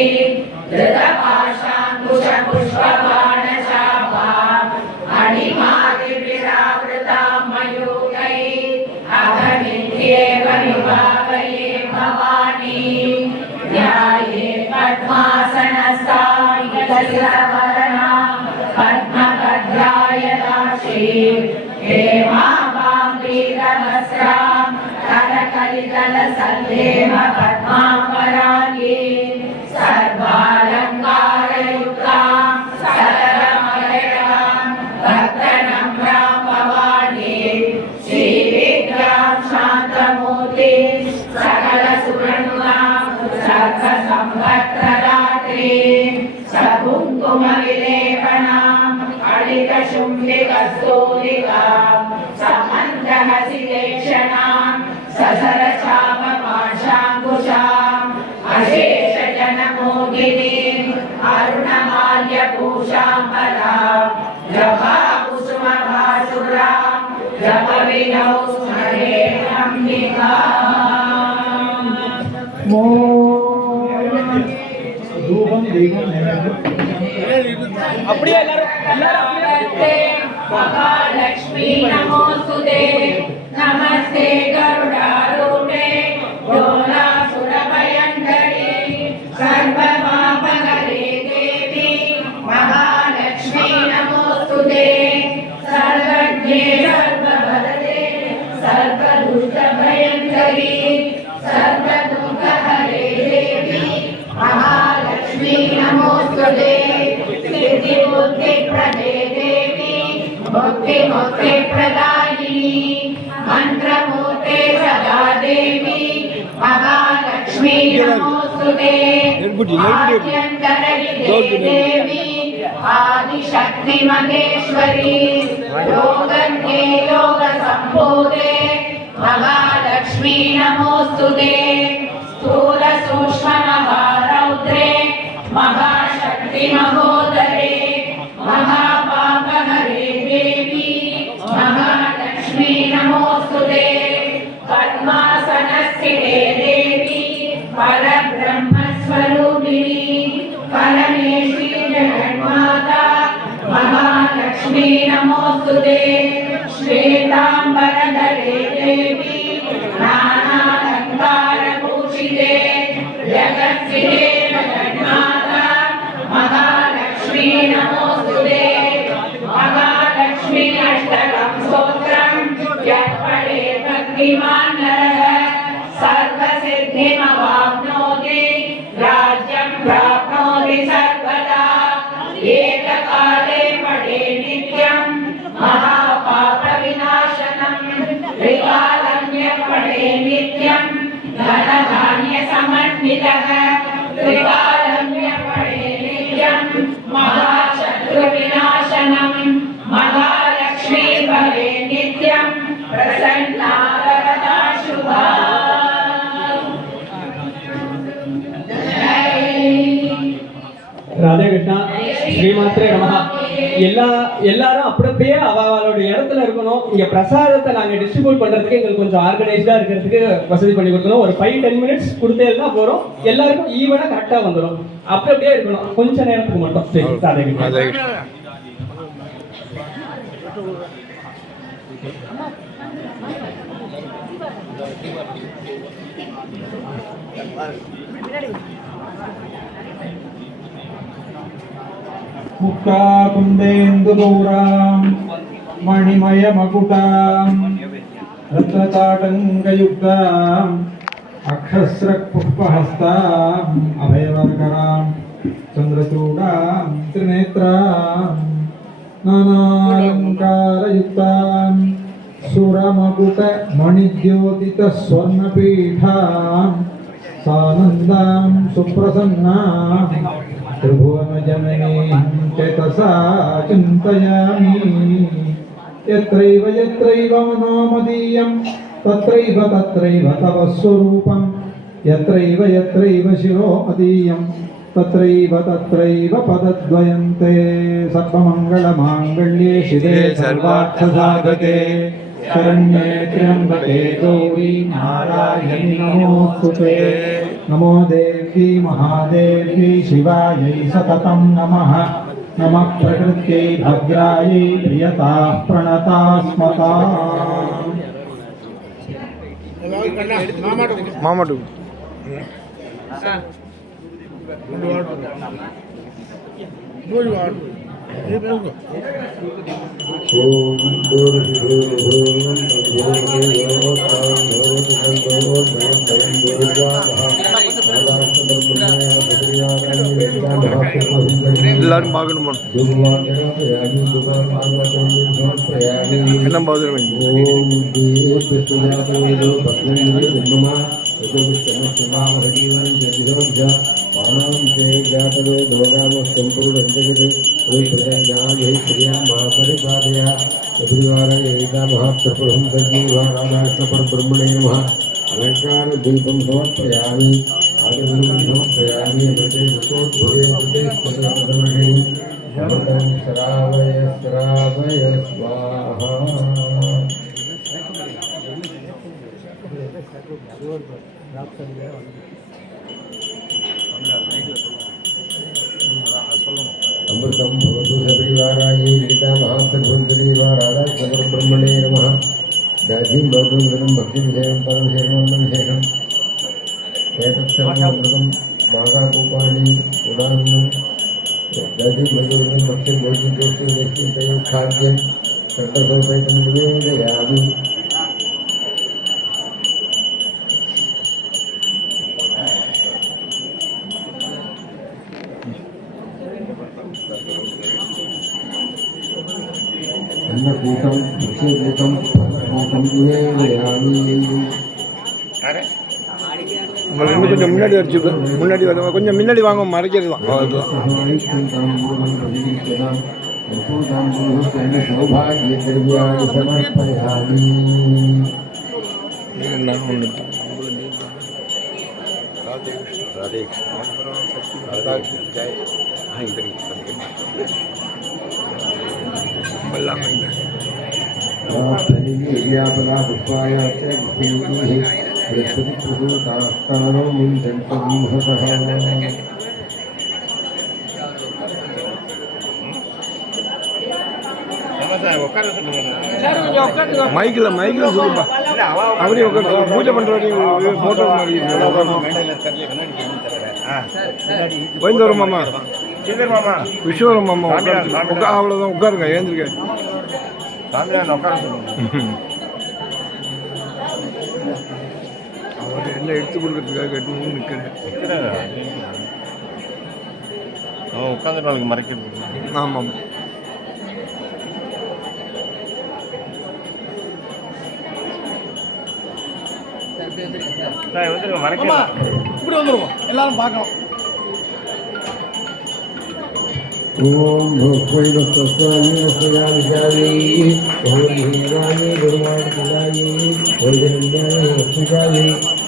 धृतपाशाङ्कुशपुष्पबाणचापाम् अणिमादिभिरावृतां मयूरैः अहमित्येव विभावये भवानी ध्यायेत् पद्मासनस्थां गजवदनां पद्मभद्रायदाक्षीं हेमाभां पीतवस्त्रां करकलितलसल्लेम पद्माम्बराङ्गीं सर्वालङ्कारयुक्तां सकलमलयां भक्तनम्रां भवानीं श्रीविद्यां शान्तमूर्तिं सकलसुगुणां सर्वसम्पत्प्रदात्रीं सकुङ्कुमविलेपनाम् अलिकशुम्भिकस्तूलिकां समन्दहसिलेक्षणां ससरचापपाशाङ्कुशाम् अशेषजनमोगिनीम् अरुणमाल्यभूषाम्बरां जपाकुसुमभासुरां जपविधौ स्मरेऽम्बिकाम् धूपम दीपम नैवेद्य அப்படியே எல்லாரும் नमस्ते महालक्ष्मी नमोस्तुते नमस्ते गरुडारूढे डोलासुरभयङ्करी सर्वपापहरे देवी महालक्ष्मी नमोस्तुते सर्वज्ञे सर्ववदते सर्वदुष्टभयङ्करी सर्वदुःखहरे देवी महालक्ष्मी नमोस्तुते सिद्धिबुद्धिप्रदे देवी विमुक्ति प्रदायिनी मंत्रमूर्ते सदा देवी महालक्ष्मी नमोस्तुते आद्यन्तरहिते देवी आदिशक्ति महेश्वरी योगन्ये योगसम्भूते महालक्ष्मी नमोस्तुते स्थूल सूक्ष्म महारौद्रे महाशक्ति महोदरे महापापहरे देवी महालक्ष्मी नमोस्तुते पद्मासनस्थिते देवी परब्रह्मस्वरूपिणी परमेश्वरी जगन्माता महालक्ष्मी नमोस्तुते श्वेतांबरधरे देवी नानालंकारभूषिते जगत्स्थिते जगन्माता महालक्ष्मी नमोस्तुते महालक्ष्मी अष्टकं स्तोत्रं यः पठेत् भक्तिमान् नरः सर्वसिद्धिमवाप्नोति राज्यं प्राप्नोति सर्वदा एककाले पठे नित्यं महापापविनाशनं त्रिकालं यः पठे नित्यं धनधान्यसमन्वितः त्रिकालं यः पठे नित्यं महाशत्रुविनाशनं महालक्ष्मी भवे नित्यं प्रसन्ना वरदा शुभा ராதே கிருஷ்ணா ஸ்ரீமாத்ரே நமஹ. எல்லாரும் அப்படியே அவளோட இடத்துல இருக்கணும். இங்க பிரசாதத்தை நாங்க டிஸ்ட்ரிபியூட் பண்றதுக்கு எங்களுக்கு கொஞ்சம் ஆர்கனைஸ்டா இருக்கிறதுக்கு வசதி பண்ணி கொடுக்கணும். ஒரு 5-10 மினிட்ஸ் கொடுத்தேன்னா போறோம். எல்லாருக்கும் ஈவனா கரெக்டா வந்துடும். அப்படியே இருக்கணும், கொஞ்ச நேரத்துக்கு மட்டும். சரி, ராதே கிருஷ்ணா. मुक्ताकुन्देन्दुगौरां मणिमयमकुटां रत्नताटङ्कयुक्ताम् अक्षस्रपुष्पहस्ताम् अभयवरकरां चन्द्रचूडां त्रिनेत्रां नानालङ्कारयुक्तां सुरमकुटमणिद्योतितस्वर्णपीठां सानन्दां सुप्रसन्नां त्रिभुवनजननीं चेतसा चिन्तयामि यत्रैव यत्रैव मनो मदीयं तत्रैव तत्रैव तव स्वरूपं यत्रैव यत्रैव शिरो मदीयं तत्रैव तत्रैव पदद्वयं ते सर्वमङ्गलमाङ्गल्ये शिवे सर्वार्थसाधके शरण्ये त्र्यम्बके गौरी नारायणि नमोस्तुते नमो देवी महादेवी शिवायै सततं नमः नमः प्रकृत्यै भद्रायै प्रियताः प्रणता स्मता மாமாட்டு எல்லாரும் பார்க்கணுமா என்ன பார்த்துருவேன் ब्रह्मणे नमः अलंकार दीपं समर्पयामि आगमनं समर्पयामि मृते मुखोद्भवे मृते स्पदमर्षणि अमृतं श्रावय श्रावय स्वाहा अमृतं भवतु सपरिवाराय गीता महात्मभुंजरीवाराय ब्रह्मणे नमः दाजीं भवतुं भक्तिविषयं परमशरणं विशेषम् एतत् सर्वमृतं मागाकूपाणि उदान्नं दाजीं भवतुं भक्तिं भोजनं खाद्यं सर्वसोपैतं निवेदयामि अन्नकूटं भक्ष्यकूटं फलकूटं निवेदयामि உங்களை இன்னும் கொஞ்சம் முன்னாடி அடிச்சுக்க முன்னாடி வந்து கொஞ்சம் முன்னாடி வாங்க மறைக்கிறது தான் सौभाग्यद्रव्याणि समर्पयामि நான் ஒன்று மைக்கில் சொல்லுப்பா அவரே உட்காந்து பூஜை பண்ணுறவரையும் ஃபோட்டோ மாதிரி வைந்தவரம் மாமா விஸ்வரம் மாமா அவ்வளோதான் உட்காருங்க ஏந்திருக்க அவர் என்ன எடுத்து கொடுக்கறதுக்காக கட்டு நிற்கிறேன் உட்காந்துட்டு மறைக்கிறது. ஆமாம் இப்படி வந்துருவோம் எல்லாரும் பார்க்கலாம். ओम भोक्वैव स्वस्वामी वस्त्रयामिषामि ओम हीराणि गुरुवाण कुलायि वैजन्यानि वस्त्रयामि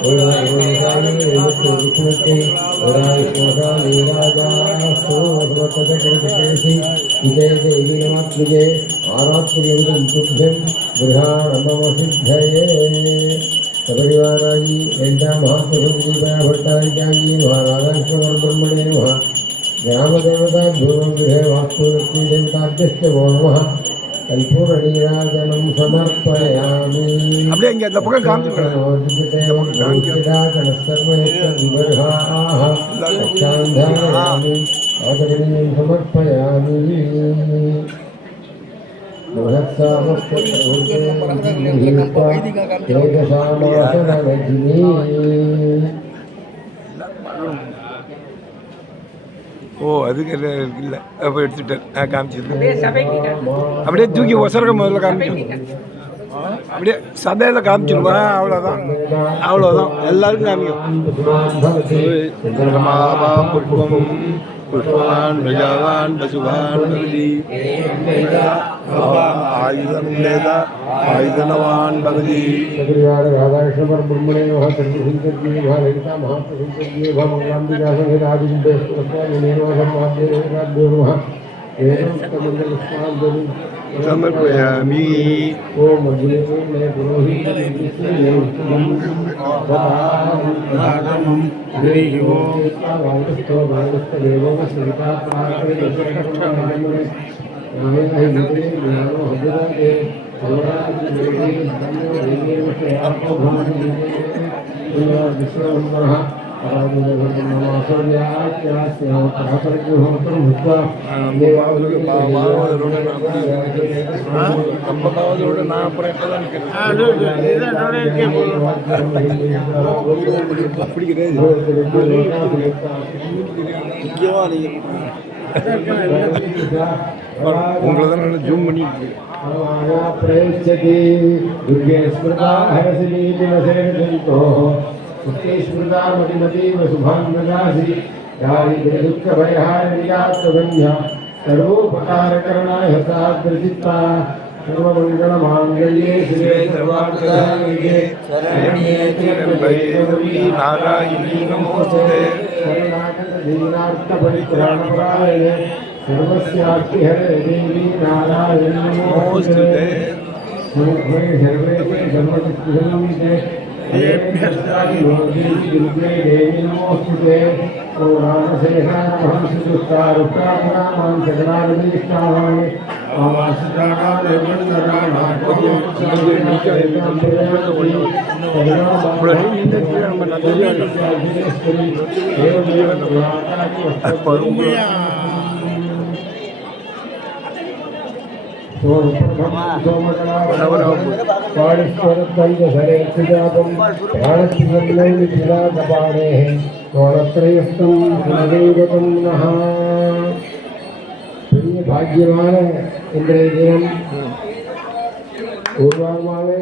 ओरायवसामि विमुक्तविष्णुते ओरायस्वसामि राजा सोमसमर्पतकरकेसि विजय देवी नमात्मजे आरात्मविदं तुभ्यं गृहाणमवसिद्धये सपरिवारायि वेंटा महाप्रभुदीपया भट्टारिकायि महाराधाश्वर ब्रह्मणे नमः ग्रामदेवता गृहे वास्तुलक्ष्मी देवताभ्यश्च वो नमः कल्पूरनीराजनं समर्पयामि அப்படியே இங்கே அந்த பக்கம் காமிச்சிருக்கேன் समर्पयामि ஓ அதுக்கு இல்லை அப்போ எடுத்துட்டேன் காமிச்சிருக்கேன் அப்படியே தூக்கி ஒசரக முதல்ல காமிச்சிருக்கோம் அப்படியே சதையில் காமிச்சிருக்கோம் அவ்வளோதான் எல்லாருக்கும் காமிக்கும் புஷ்பம் புஷ்பவான் பிரஜாவான் பசுவான் பகுதி ஆயுதம் లేదా ஆயுதனவான் பகுதி राधाकृष्ण ब्रह्मणे नमः सर्वसिद्धि ललिता महाप्रसिद्धि भगवान्बिका संहितादिन्दे नमः समर्पयामि ओम अग्ने உங்களை தான் நல்லா ஜூம் பண்ணி प्रयच्छति दुर्गे स्मृता हरसिनी दिवसेतो सुखे स्मृता मतिमती वसुभान्नदासी दारिद्र्यदुःखभयहारिणियात्मगन्ध्या सर्वोपकारकरणाय हताग्रचित्ता सर्वमङ्गलमाङ्गल्ये शिवे सर्वार्थसाधिके शरण्ये त्र्यम्बके गौरी नारायणी नमोस्तुते शरणागतदीनार्थपरित्राणपरायणे सर्वस्यार्तिहरे देवी नारायणी नमोस्तुते सर्वे सर्वमिते दुर्गे देवी नमोस्तुते पुराणशेषान् सुदुष्टारुष्टान् सकलानिष्ठान् பாக்கியமான இன்றைய தினம் ஒரு வாரமாகவே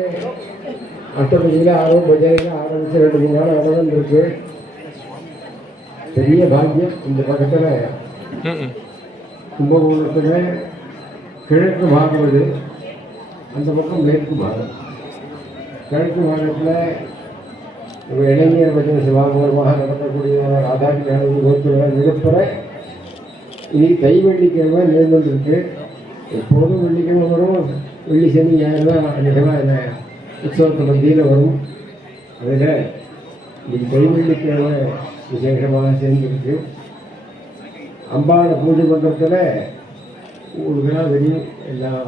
அஷ்டபதியில் பஜனையில் ஆரம்பித்து 2-3 நாள் அவ்வளோதான் இருக்கு. பெரிய பாக்கியம். இந்த பக்கத்தில் கும்பகோணத்தில் கிழக்கு பாகம் அது, அந்த பக்கம் மேற்கு பாகம். கிழக்கு பாகத்தில் இளைஞர் பஜனை சிவாகமாக நடக்கக்கூடிய ராதாகிருஷ்ணன் கோத்திர விழுப்புற இனி தை வெள்ளிக்கிழமை நேர்ந்திருக்கு. எப்போதும் வெள்ளிக்கிழமை வரும், வெள்ளி சனி ஞாயிறு தான் நிகழாக இந்த உற்சவத்தை மத்தியில் வரும். அதில் இன்னைக்கு தை வெள்ளிக்கிழமை விசேஷமாக சேர்ந்துருக்கு. அம்பாளை பூஜை பண்ணுறதுல ஊருக்கெல்லாம் தெரியும், எல்லாம்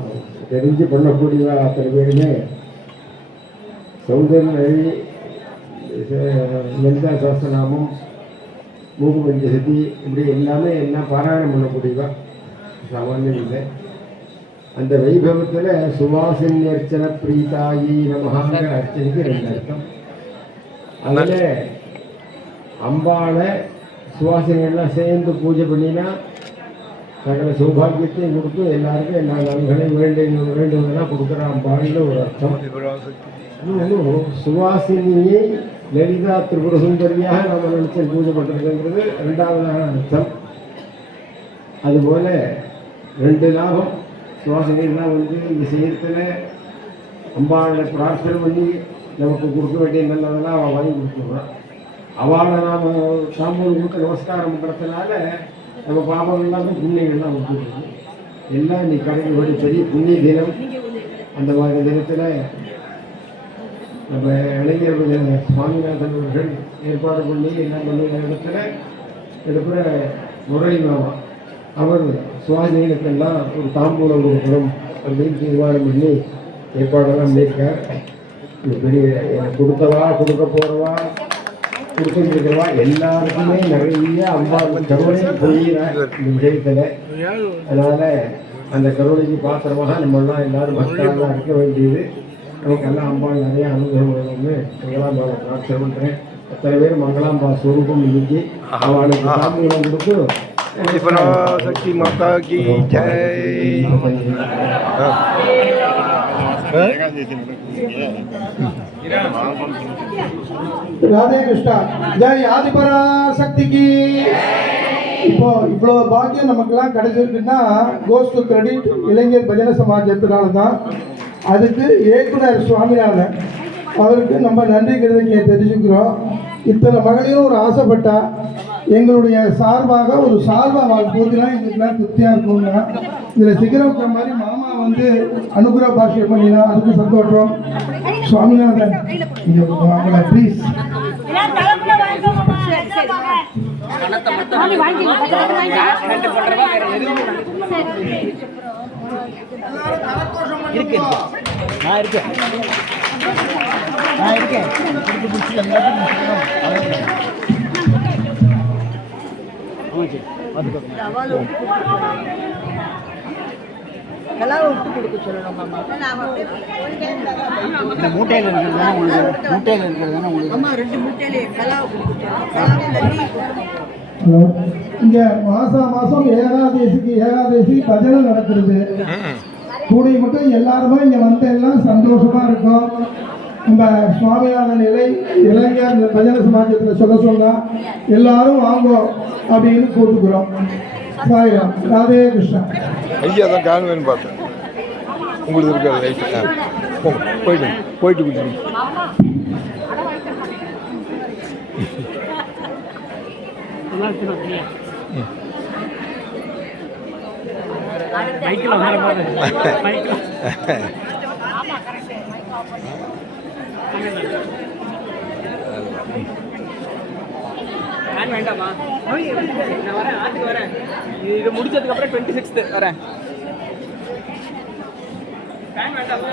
தெரிஞ்சு பண்ணக்கூடிய அத்தனை பேருமே சௌந்தர்யம் லலிதா சாஸ்திரநாமம் மூகுபஞ்ச சதி இப்படி எல்லாமே எல்லாம் பாராயணம் பண்ணக்கூடியவா, சாமானியம் இல்லை. அந்த வைபவத்தில் சுவாசின்யர்ச்சன பிரீதாயி நமகாங்கிற அர்ச்சனைக்கு 2 அர்த்தம். அதில் அம்பாளை சுவாசினியெல்லாம் சேர்ந்து பூஜை பண்ணினா சகல சௌபாகியத்தையும் கொடுத்து எல்லாருக்கும் எல்லா நன்களையும் வேண்டுவதெல்லாம் கொடுக்குற அம்பாள்னு ஒரு அர்த்தம். சுவாசினியை லலிதா திரிபுர சுந்தரியாக நம்ம நினைச்ச பூஜை பண்ணுறதுங்கிறது 2வது அர்த்தம். அதுபோல் 2 லாபம். சுவாசினியெல்லாம் இந்த விஷயத்தில் அம்பாளை பிரார்த்தனை பண்ணி நமக்கு கொடுக்க வேண்டிய நல்லதெல்லாம் அவள் வாங்கி கொடுத்துருவான். அவளை நாம் சாம்பல் கொடுத்து நமஸ்காரம் பண்ணுறதுனால நம்ம பாபம் எல்லாமே புண்ணியங்கள்லாம் விட்டுருக்கோம். எல்லாம் இன்னைக்கு கிடைக்கக்கூடிய பெரிய புண்ணிய தினம். அந்த மாதிரி தினத்தில் நம்ம இளைஞர்கள் சுவாமிநாதன் அவர்கள் ஏற்பாடு பண்ணி எல்லாம் பண்ணுற இடத்துல இருக்கிற முரளி மாமா அவர் சுவாமிகளுக்கெல்லாம் ஒரு தாம்பூலம் கொடுக்கணும் அப்படின்னு தீர்மானம் பண்ணி ஏற்பாடெல்லாம் பண்ணியிருக்கார். பெரிய கொடுத்தவா கொடுக்க போகிறவா கொடுத்துருக்கிறவா எல்லாருக்குமே நிறைய அம்பாள் கருணை பொழியிறார் இந்த விஷயத்தில். அதனால் அந்த கருணைக்கு பாத்திரமாக நம்மளாம் எல்லாரும் பக்தராக இருக்க வேண்டியது. நமக்கெல்லாம் அம்பாள் நிறைய அனுகிரகம் வேணும்னு மங்களாம்பாவை பிரார்த்தனை பண்ணுறேன். அத்தனை பேர் மங்களாம்பா ஸ்வரூபம் இன்னைக்கு அவளுக்கு தாம்பூலம் கொடுத்து சக்தி மாதா கி ஜெய். ராதே கிருஷ்ணா ஜெய் ஆதிபராசக்திக்கு. இப்போ இவ்வளோ பாக்கியம் நமக்கெல்லாம் கிடைச்சிருக்குன்னா கோஸ் டு கிரெடிட் இளைஞர் பஜனை சமாஜத்தினால தான். அதுக்கு இயக்குனர் சுவாமிநாதன் அவருக்கு நம்ம நன்றி கிருதத்தை தெரிஞ்சுக்கிறோம். இத்தனை மகளிரும் ஒரு ஆசைப்பட்டா எங்களுடைய சார்பாக ஒரு சார்பாக போதுனா எங்களுக்குலாம் திருப்தியாக இருக்கும்னா இதில் சிகரம் இருக்கிற மாதிரி மாமா அனுகிரக பாஷ்யம் பண்ணினா அதுக்கு சந்தோஷம். சுவாமிநாதன் அவங்கள ப்ளீஸ். நான் இருக்கேன். விட்டு கொடுக்க சொல்லணும் மாமா. மூட்டையில் இருக்கிறது உங்களுக்கு அம்மா 2 மூட்டையிலே கலாவை கொடுக்க. இங்கே மாதம் ஏகாதேசி பஜனை நடக்கிறது. கூடிய மட்டும் எல்லாருமே இங்கே எல்லாம் சந்தோஷமாக இருக்கும். நம்ம சுவாமிநாதன் இளைஞர் பஜனை சமாஜத்தில் சொல்ல சொன்னால் எல்லாரும் வாங்குவோம் அப்படின்னு கூட்டுக்கிறோம். சாயிராம். ராதே கிருஷ்ணா. ஐயா தான் காணுவேன்னு பார்த்தேன். உங்களுக்கு இருக்காது ரைட்டு. போயிட்டு கொடுத்துருங்க. வேண்டாமா? நான் வரேன், ஆத்துக்கு வரேன். இது முடிச்சதுக்கு அப்புறம் 26th வரேன். ஃபேன் வேண்டாமா?